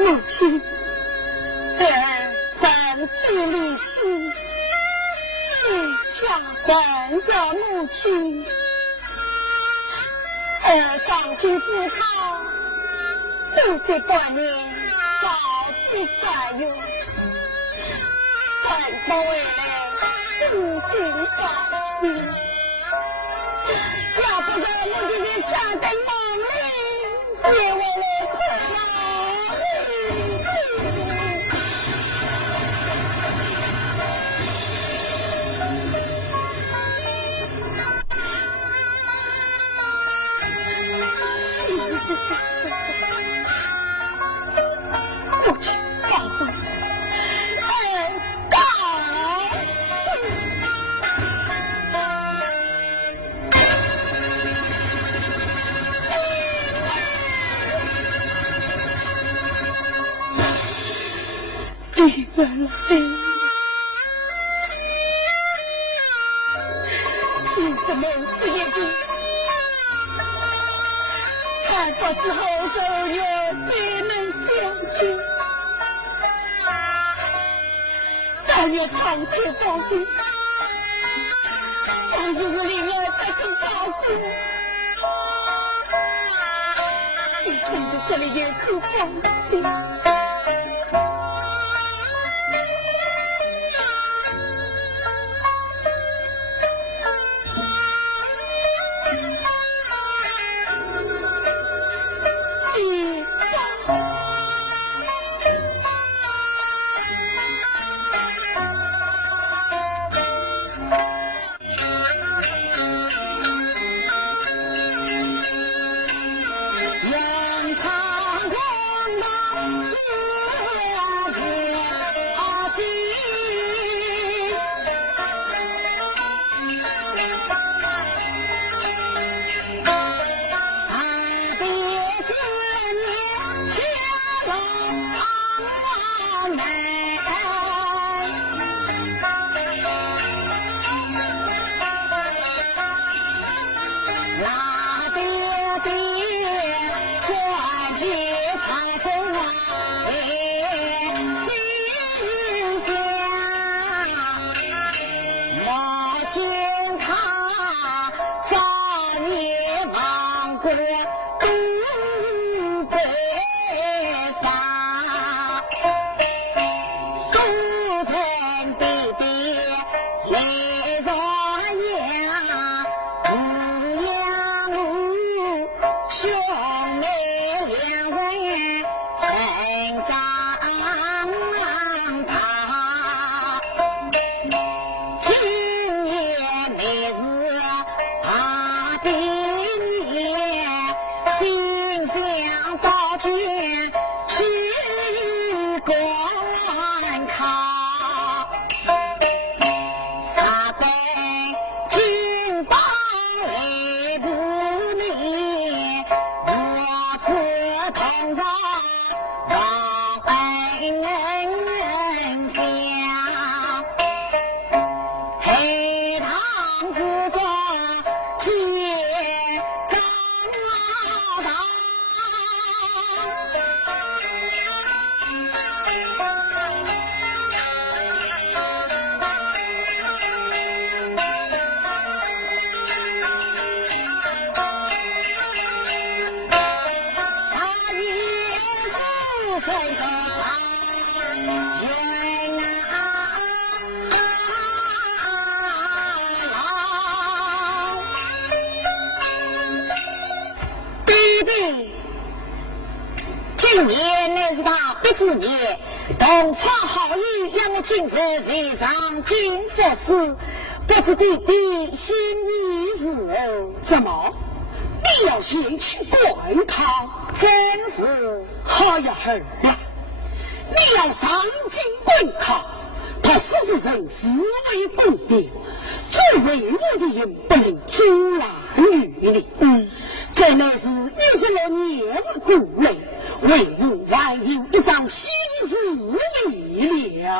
母亲，儿三岁离去，膝下还着母亲。儿上去赴考，都在半年早起3月，才不为来心发心。要不得母亲的3根毛领，也为我苦恼。今生某次眼睛，看过之后就有再能相见。但愿长久保庇，但愿我灵儿再肯保护，你真的这里有口放心。今年乃是他不知年，同窗好友让我今日才上京佛寺，不知弟弟心意是何？怎么？你要先去观他？真是好呀儿啊！你要上京观他，他实质上思维公平，作为我的人不能阻拦于你。这乃是一十多年的故累，为吾还有一桩心事未了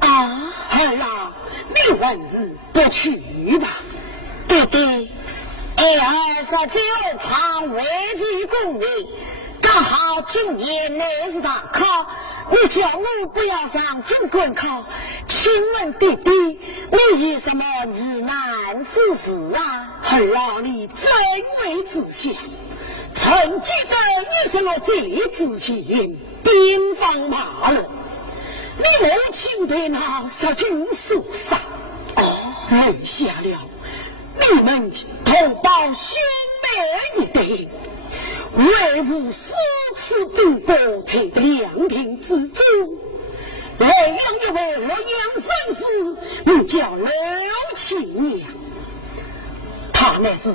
啊！儿啊，你还是不去吧。弟弟，儿说只有常为其公理，刚好今年乃是大考，你叫我不要上京观考，请问弟弟，你有什么疑难之事啊？儿啊，你真为自想，曾记得你是我这之前兵荒马乱，你母亲被那杀军所杀，留下了你们同胞兄妹一对，为吾四次兵败在两平之中。莱阳一位洛阳绅士名叫刘启娘，他乃是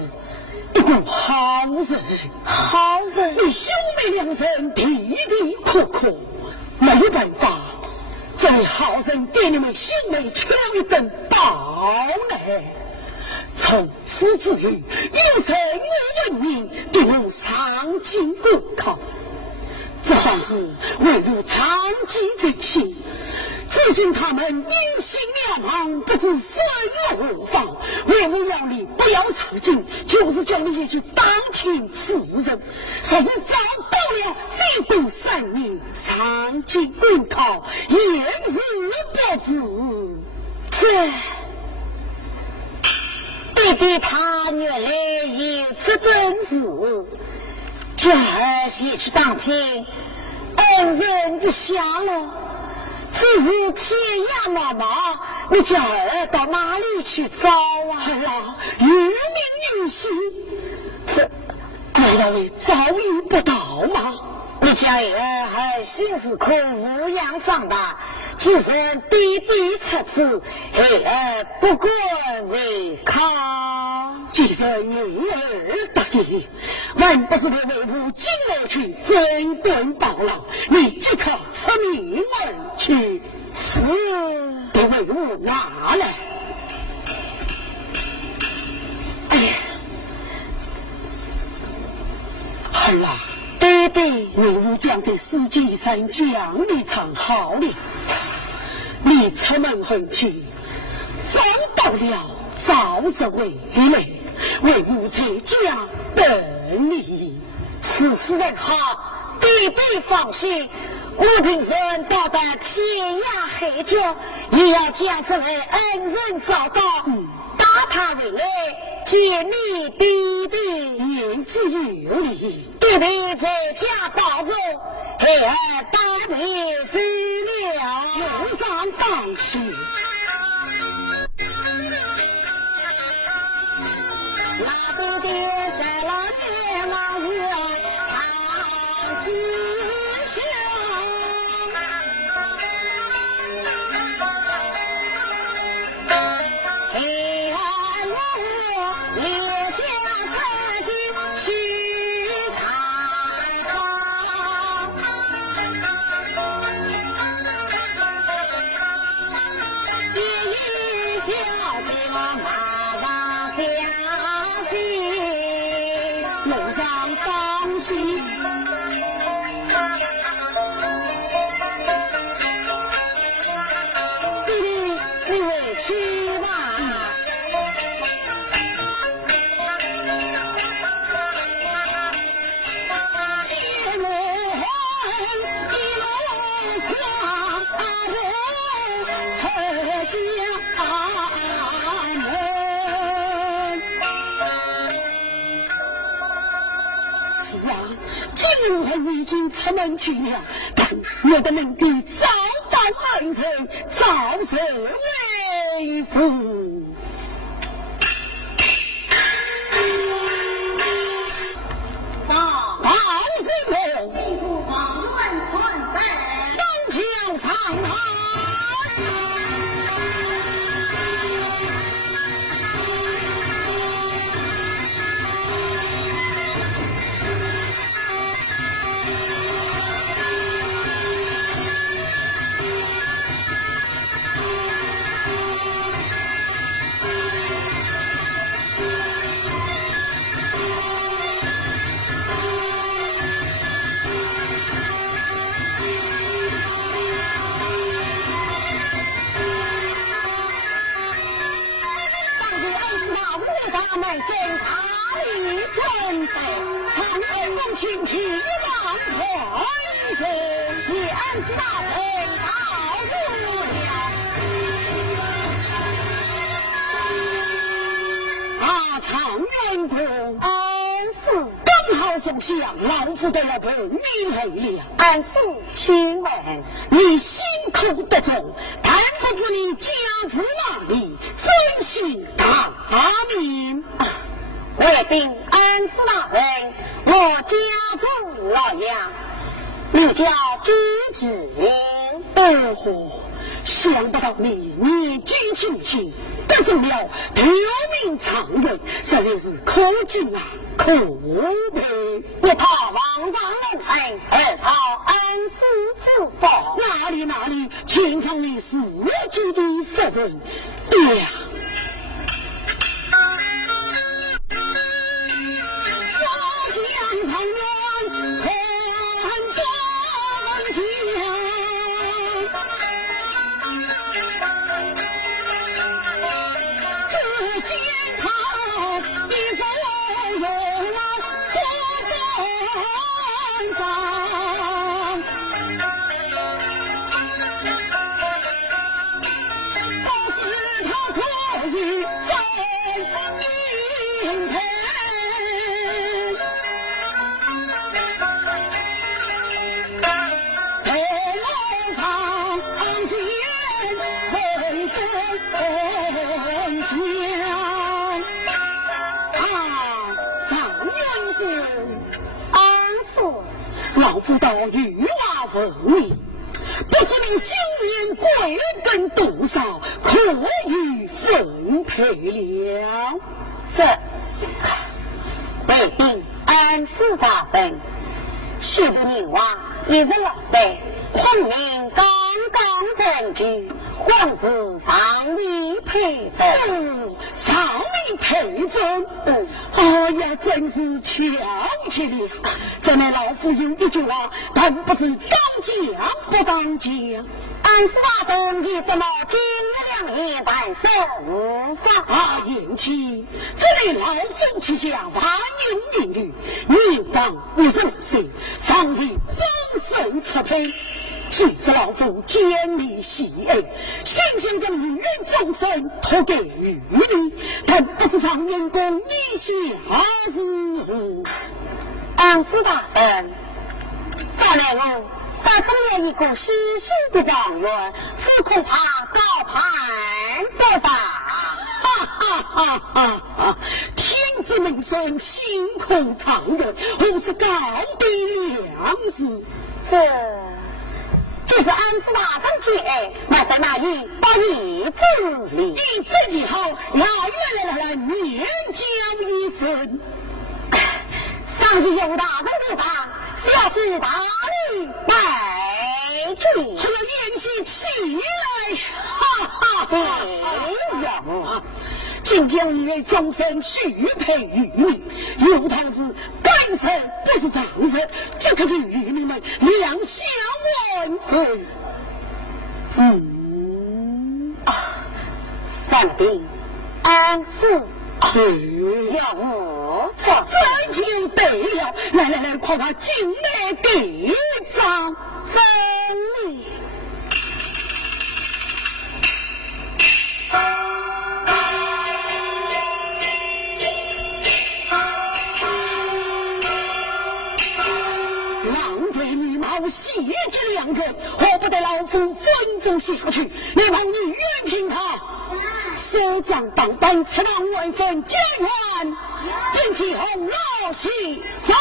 一个过好人，好人，你兄妹两人地地苦苦，没有办法，这位好人给你们兄妹求一顿报来。从此之后，有神我闻名，对我上京国考，这算是为我长期真心。至今他们因心两忙，不知生何方。为我要你不要上京，就是叫你去当庭此人。说是找到了最多3年，上京公考，言是不知。这弟弟他原来有这本事，今儿先去当庭，恩人不下了。只是天涯茫茫，你叫儿到哪里去找啊？儿啊，于命于心，这难道你早遇不到吗？你家儿还辛辛苦抚养长大，既然弟弟出子，儿不管为靠。既然女儿得意，万不是他为父今儿去整顿报劳，你即刻出名而去，是得为我拿来。哎呀，儿啊，弟弟，为父将在世界上讲你唱好了，你出门很去，找到了早日回来，为父在家等你。是此人好，弟弟放心，我定人到达天涯海角，也要将这位恩人找到，打他回来见你弟弟。言之有理，弟弟在家保重，儿把你知了。路上当心。那弟弟在了天王日长吉凶，我列家曾经去采访，一笑对我马上相信，路上当心。弟弟，你回去吧。结罗一路狂人出家门。是啊，今日已经出门去了，但我的能够找到恩人，早日为父。报是我，不妨问存在。当枪上来。满身他里准备，长安公卿齐王换人，先是大人到不了。啊，长安公，安是刚好送相，老夫都要陪你来了。安是请问，你辛苦得重，但不知你家住哪里，真心大名。未定安是大人，我家住洛阳，名叫朱子云。哦，想不到你年纪轻轻，刚得中了条命长远，实在是可敬啊，可悲！一套王上人恨，二套安师之法，哪里，前方的四句的佛文，对呀。到玉瓦文明，不知你今年贵庚多少，可以分配了。这未定安师大圣，许多年娃一日老岁，孔明刚刚成居，皇子尚未配赠，尚未配赠。哎呀，真是巧切了。咱们老夫有一句话，但不知当讲不当讲。安师大圣为什么今日2年单手无法啊？言妻，这里老夫旗下万年一女，年方20岁，尚未终身出配。其实老夫见你喜爱，先想将女人终身托给于你，但不知常员公意下如何？安师大圣，早来我打中了一个世事的状元，只恐怕高攀不上。天子名声，辛苦常人，我是高低良师。这是安师大圣之爱，那在那里把你自理，你自己好，老远来念教一声。上帝有大圣之法，小事大礼拜去，还要演戏起来，呀！今将你终身许配于你，有他是干生不是长生，这可是与你们两相万分。上帝，安师要我这就对了。来，快把进来给张真理。狼贼女貌，血之两人，何不得老夫吩咐下去？你让女人听他。手掌当班，此当万分家园，并起红老喜走。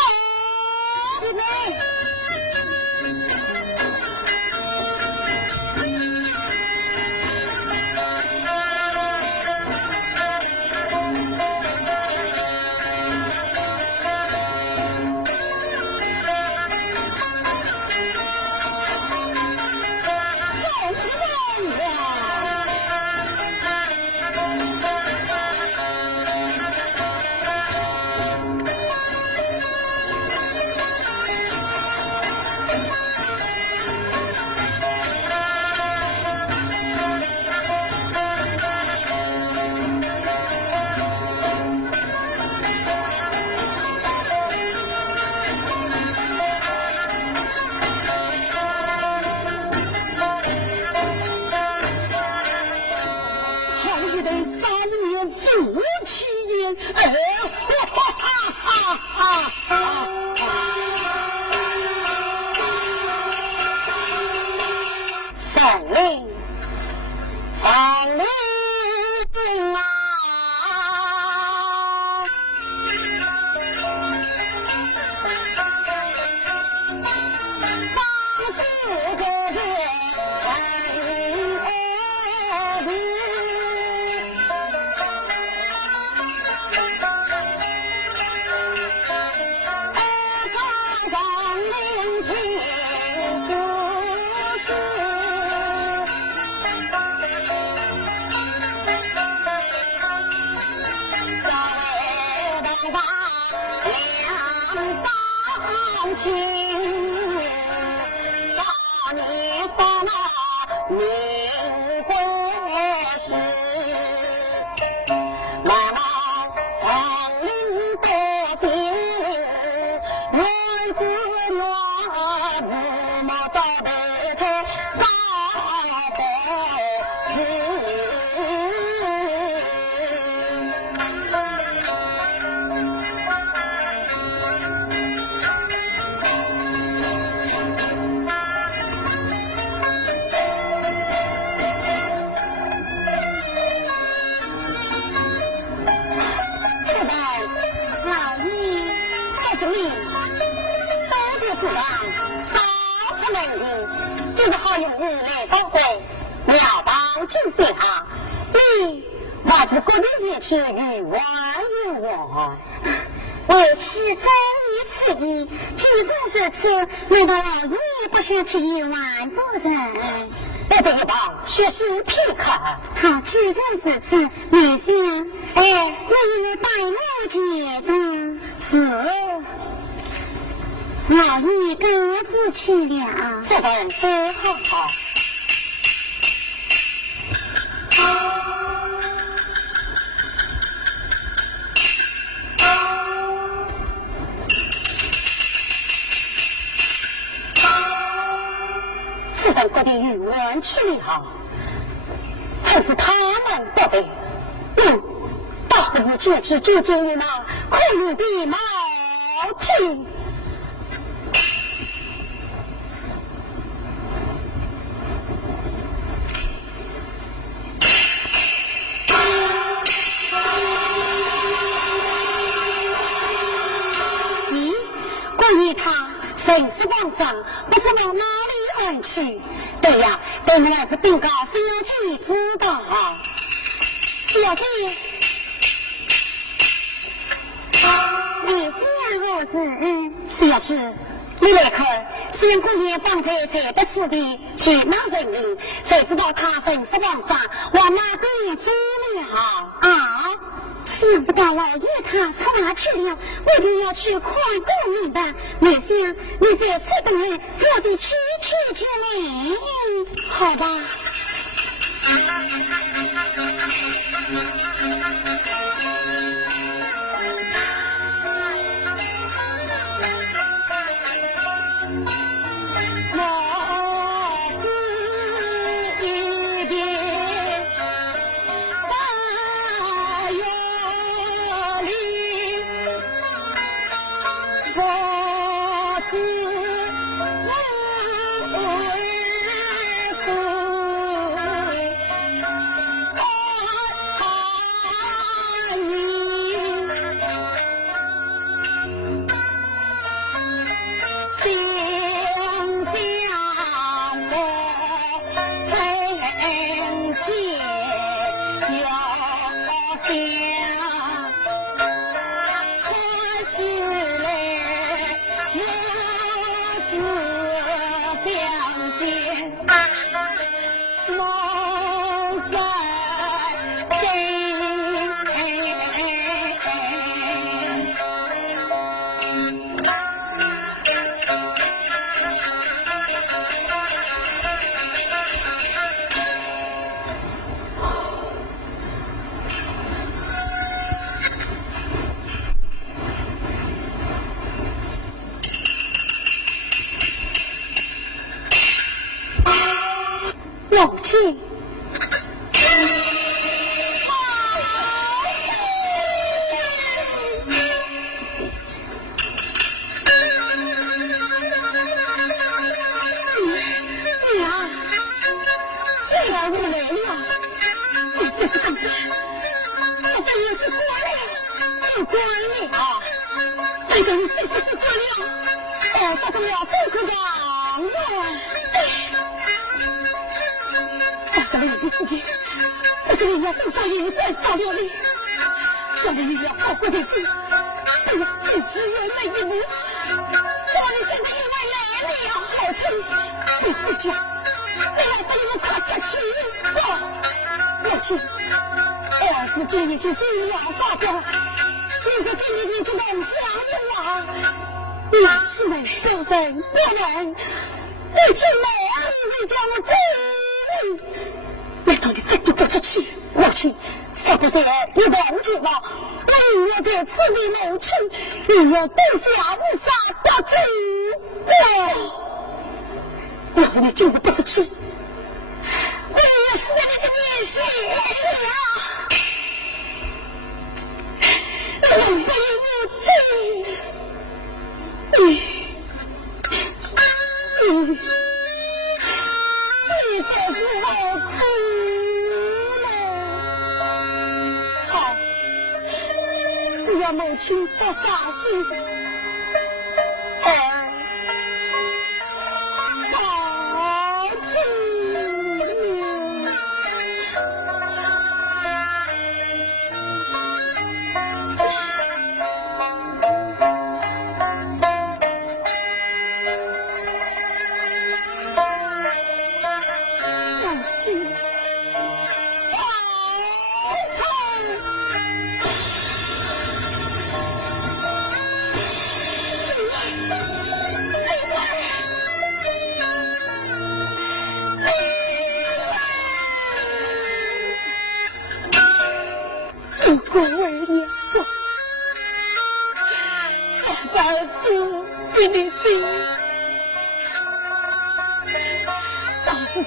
是与我有我，为此终于此意，既然如此，难道老爷不想去游玩不成？我对王学习片刻。好，既然如此，你想，我带我去的。是，老爷各自去了。这人真好。我的语言去了，还是他们不对。倒不是这只究竟于那空的毛体。咦，关于他生死慌张，不知往哪里而去。对呀，对面儿子禀告是要去知道啊，是要去。你是何事？是要去。你来看，先姑爷放在这的此地去闹人命，谁知道他生死慌张，往哪个捉了啊？想不到老爷他从哪去了，我定要去看个明白。你想，你在此等人，我得去来。好吧。母亲，娘，虽然我来了，你这是干嘛？我这也是过来，是过来啊！这个你这是过来，这个要辛苦的我。小人的自己，我这里要多少爷再照料你，小人也要好过日子。哎呀，这只有那一幕，让你不讲，你要带我快出去！我听，24今年就最要发表，如果今年就能下的话，你是没有人不能，你去哪里叫我走？难道你真的不出去？我去，是不是你忘记了？我在此为母亲，你要对下无杀得罪我是你就是不出去，我要死你的面血呀！我没有罪，你才是我苦了。好，只要母亲不伤心。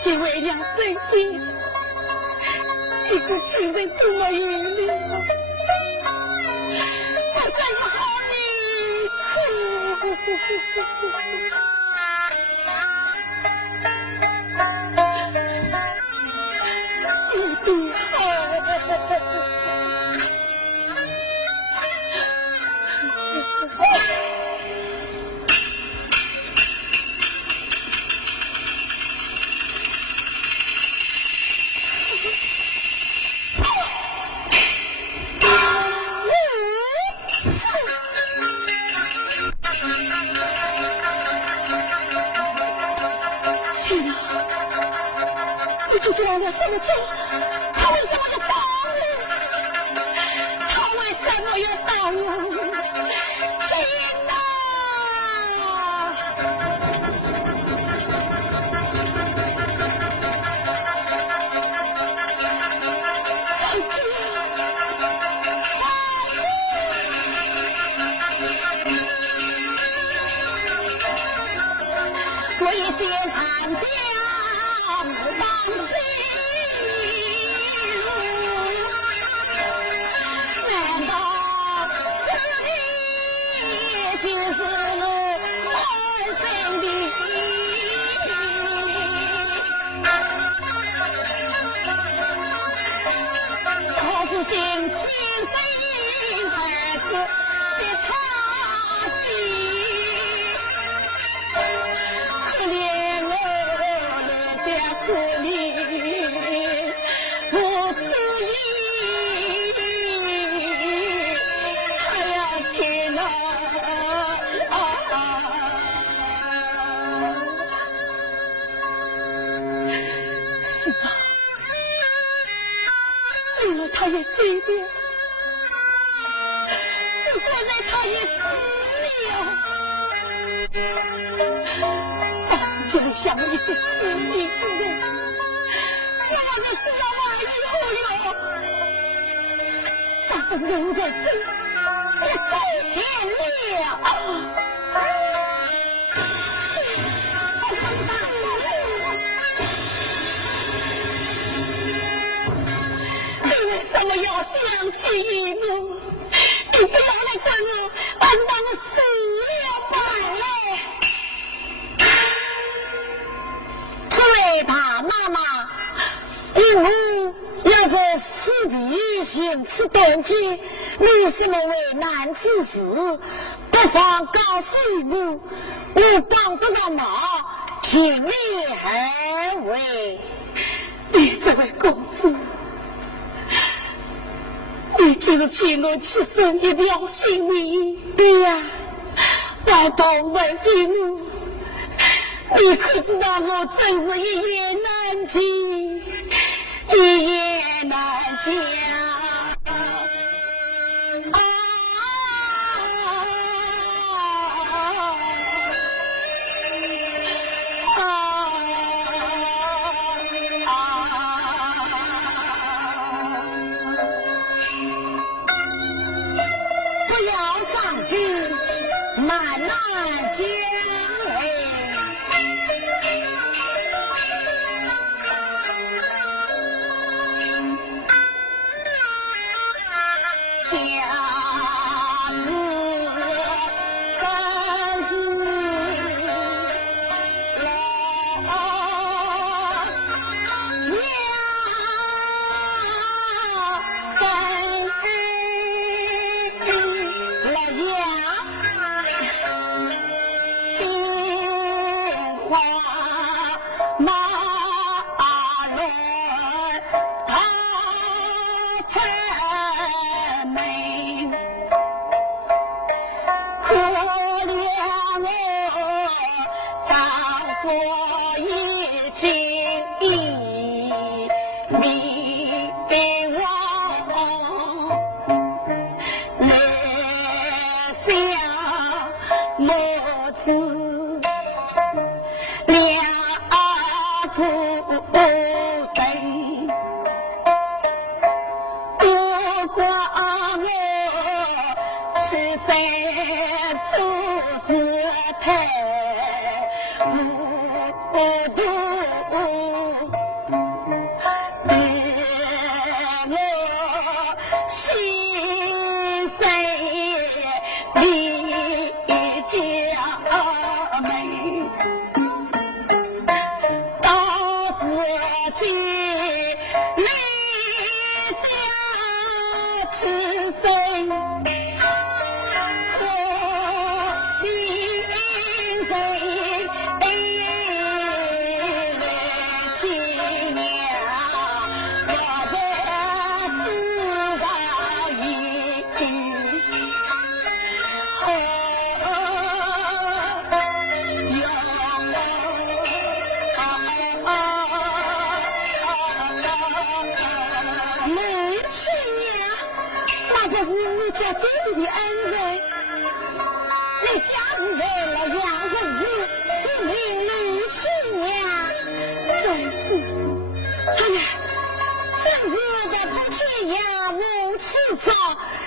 这为了生意，一个亲人都没有了，我真是好离苦。就这样的这么做，他为什么要打我？他为什么要打我？亲啊！我已经看见。难道此地就是我生的？我是尽亲生孩子的他妻。可怜我自己，还要天哪！是啊，为了他也罪孽，不过呢他也死了。就像一个死命人，我们死了完以后哟，大人在这，我受天了。你为什么要想起我？你不要来管我，而是让我死了吧嘞！他妈妈因为要在此地行此登记，为什么为难之事不妨告诉我，我帮不上忙，请你而为。你这位公子，你就是请我牺牲一条性命。对呀，我当为给我你可知道我真是一言难尽，一言难讲。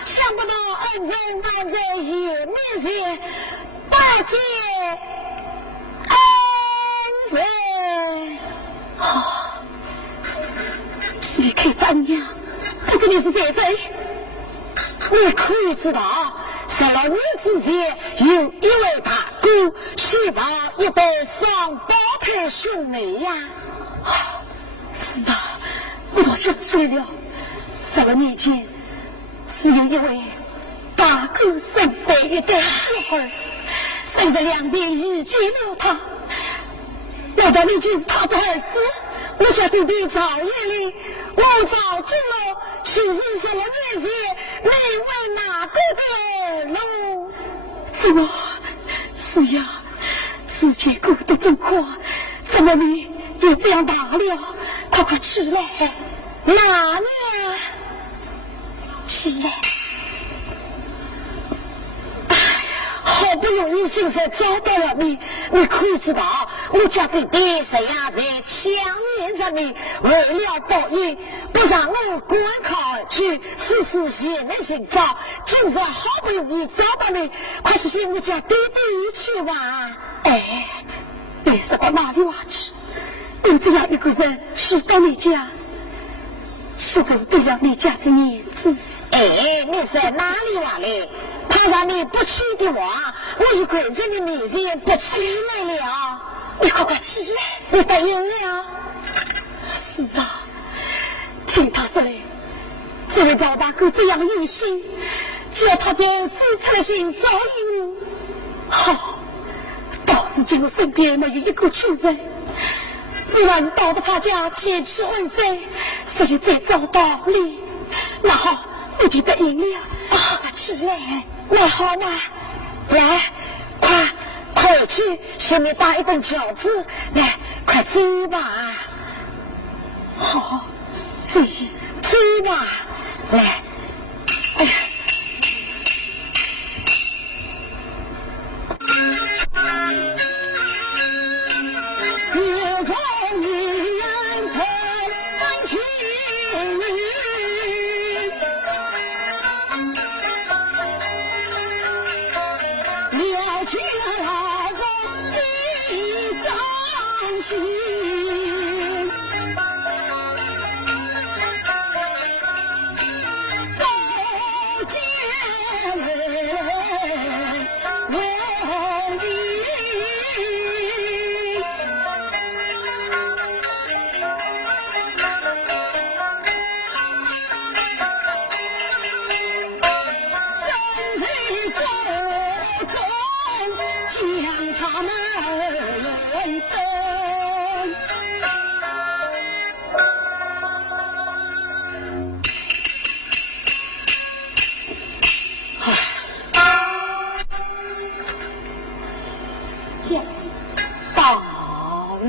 想不到恩人难在眼面前，大姐恩人，你看咱娘，他这里是谁谁？你可以知道，在了你之前有一位大哥，是把一对双胞胎兄妹呀。是啊，我都想起来了，在了面前。是有一位大哥生背一对小儿，生在两边遇见了他，难道你就是他的儿子？我家弟弟早夜里，我早知了，就是什么面前，你问哪个的喽？什么？是呀，世界过得真快，怎么你也这样大了？快快起来！哪呢？起来！好不容易今天找到了你，你可以知道，我家的弟是呀在强忍着你，为了报应，不让我关考而去，是次险难寻找。今日好不容易找到你，快去见我家弟弟去吧！哎，别是到哪里挖去？有这样一个人去到你家，是不是对了你家的面子？哎，你在哪里挖嘞？他让你不去的话，我就跪在你面前不起来了。你快快起来，你答应了。是啊，听他说嘞，这位赵大哥这样有心，只要他的儿子出心找我，好，倒是见我身边没有一个亲人。不然是到了他家见吃问谁，所以再找到你，那好，我就答应了。起来，那好嘛，来，快快去下面打一顿饺子，来，快走吧。好，走吧，来，哎呀。这种女人才能情了解老公的掌心，高见我的将他们人分，到了，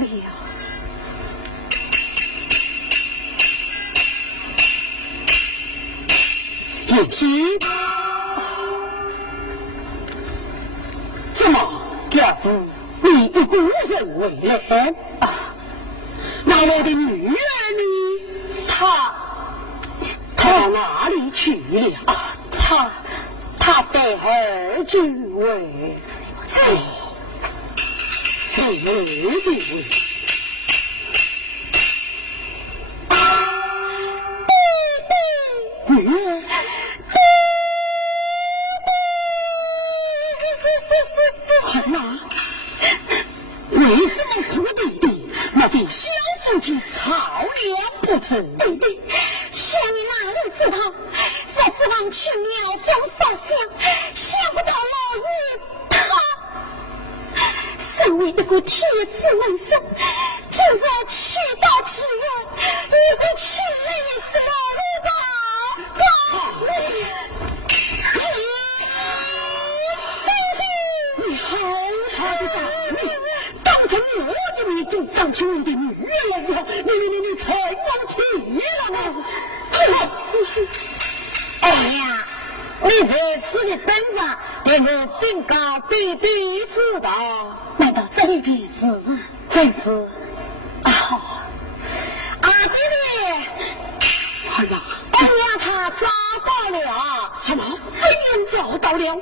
也行。什么？家父，你一个人为难啊？那我的女儿呢？她哪里去了？啊，她随儿子为随儿子为。女儿。好啦，为什么和弟弟那对相送起草料不成？弟弟，想你哪里知道，在此望去庙中烧香，想不到老日他身为一个铁子门生，竟然取道之人，一个亲人之老路吧，高丽。就当起我的女人了，你才有体了吗？哎呀，你在此地等着，给我禀告弟弟知道。难道这便是？真是啊！弟弟，哎呀，我让他找到了。什么？人找到了？对呀，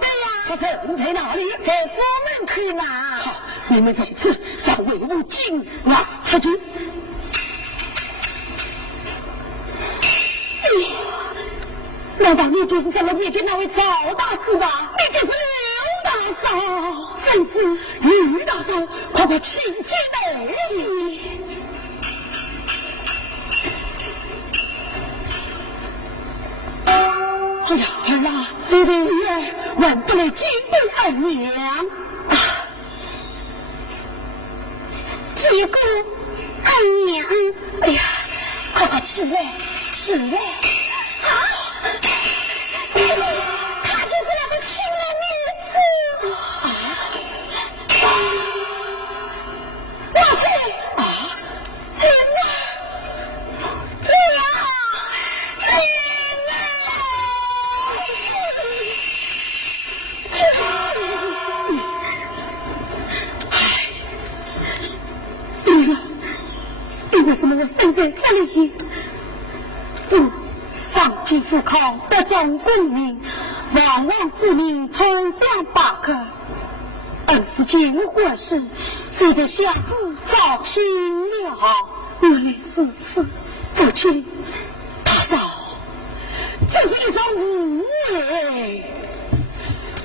他人在哪里？在府门口呢。好，你们在此稍微无尽外出去。难道你就是在我面前那位赵大哥吧？你就是刘大嫂，真是刘大嫂，快请进来。哎呀，儿啊，你的女儿万不能惊动二娘啊！结果二娘，哎呀，快起来，起来！啊！她就是那个亲人女子啊！老崔啊，莲儿，这样，你为什么会生在这里？上京赴考，得中功名，往往之名传香百科。本是结婚事，随着相夫早亲了。原来是此，父亲，大嫂，这是一桩误会。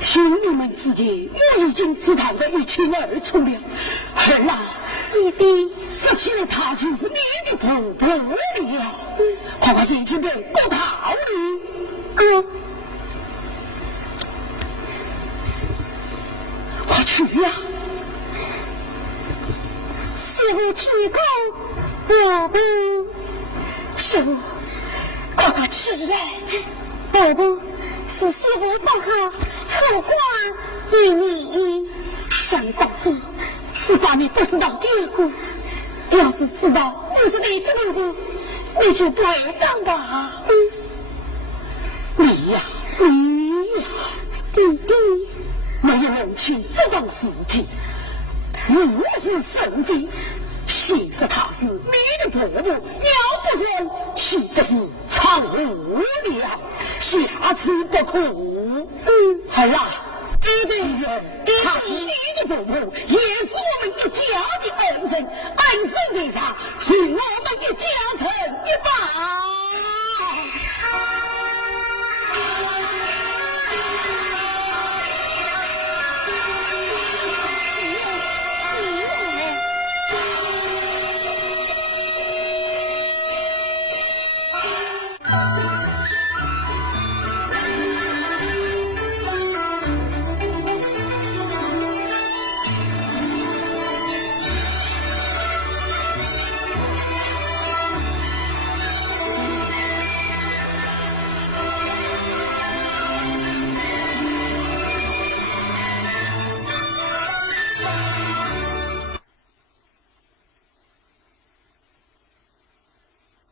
听你们之言，我已经知道的一清二楚了。儿啊，弟弟失去了他就是你的婆婆了。快快先去给我逃离。快去呀！师傅提供，我不师傅，快快起来！我不是师傅不好，错怪于你。想当初，只怕你不知道第二个。要是知道我是你的哥哥，你就不会当吧？你呀，弟弟，没有弄清这种事情，如此神秘，其实他是你的婆婆，要不然岂不是藏无了？下次不可。好了。他是你的婆婆，也是我们一家的恩人，恩人的他是我们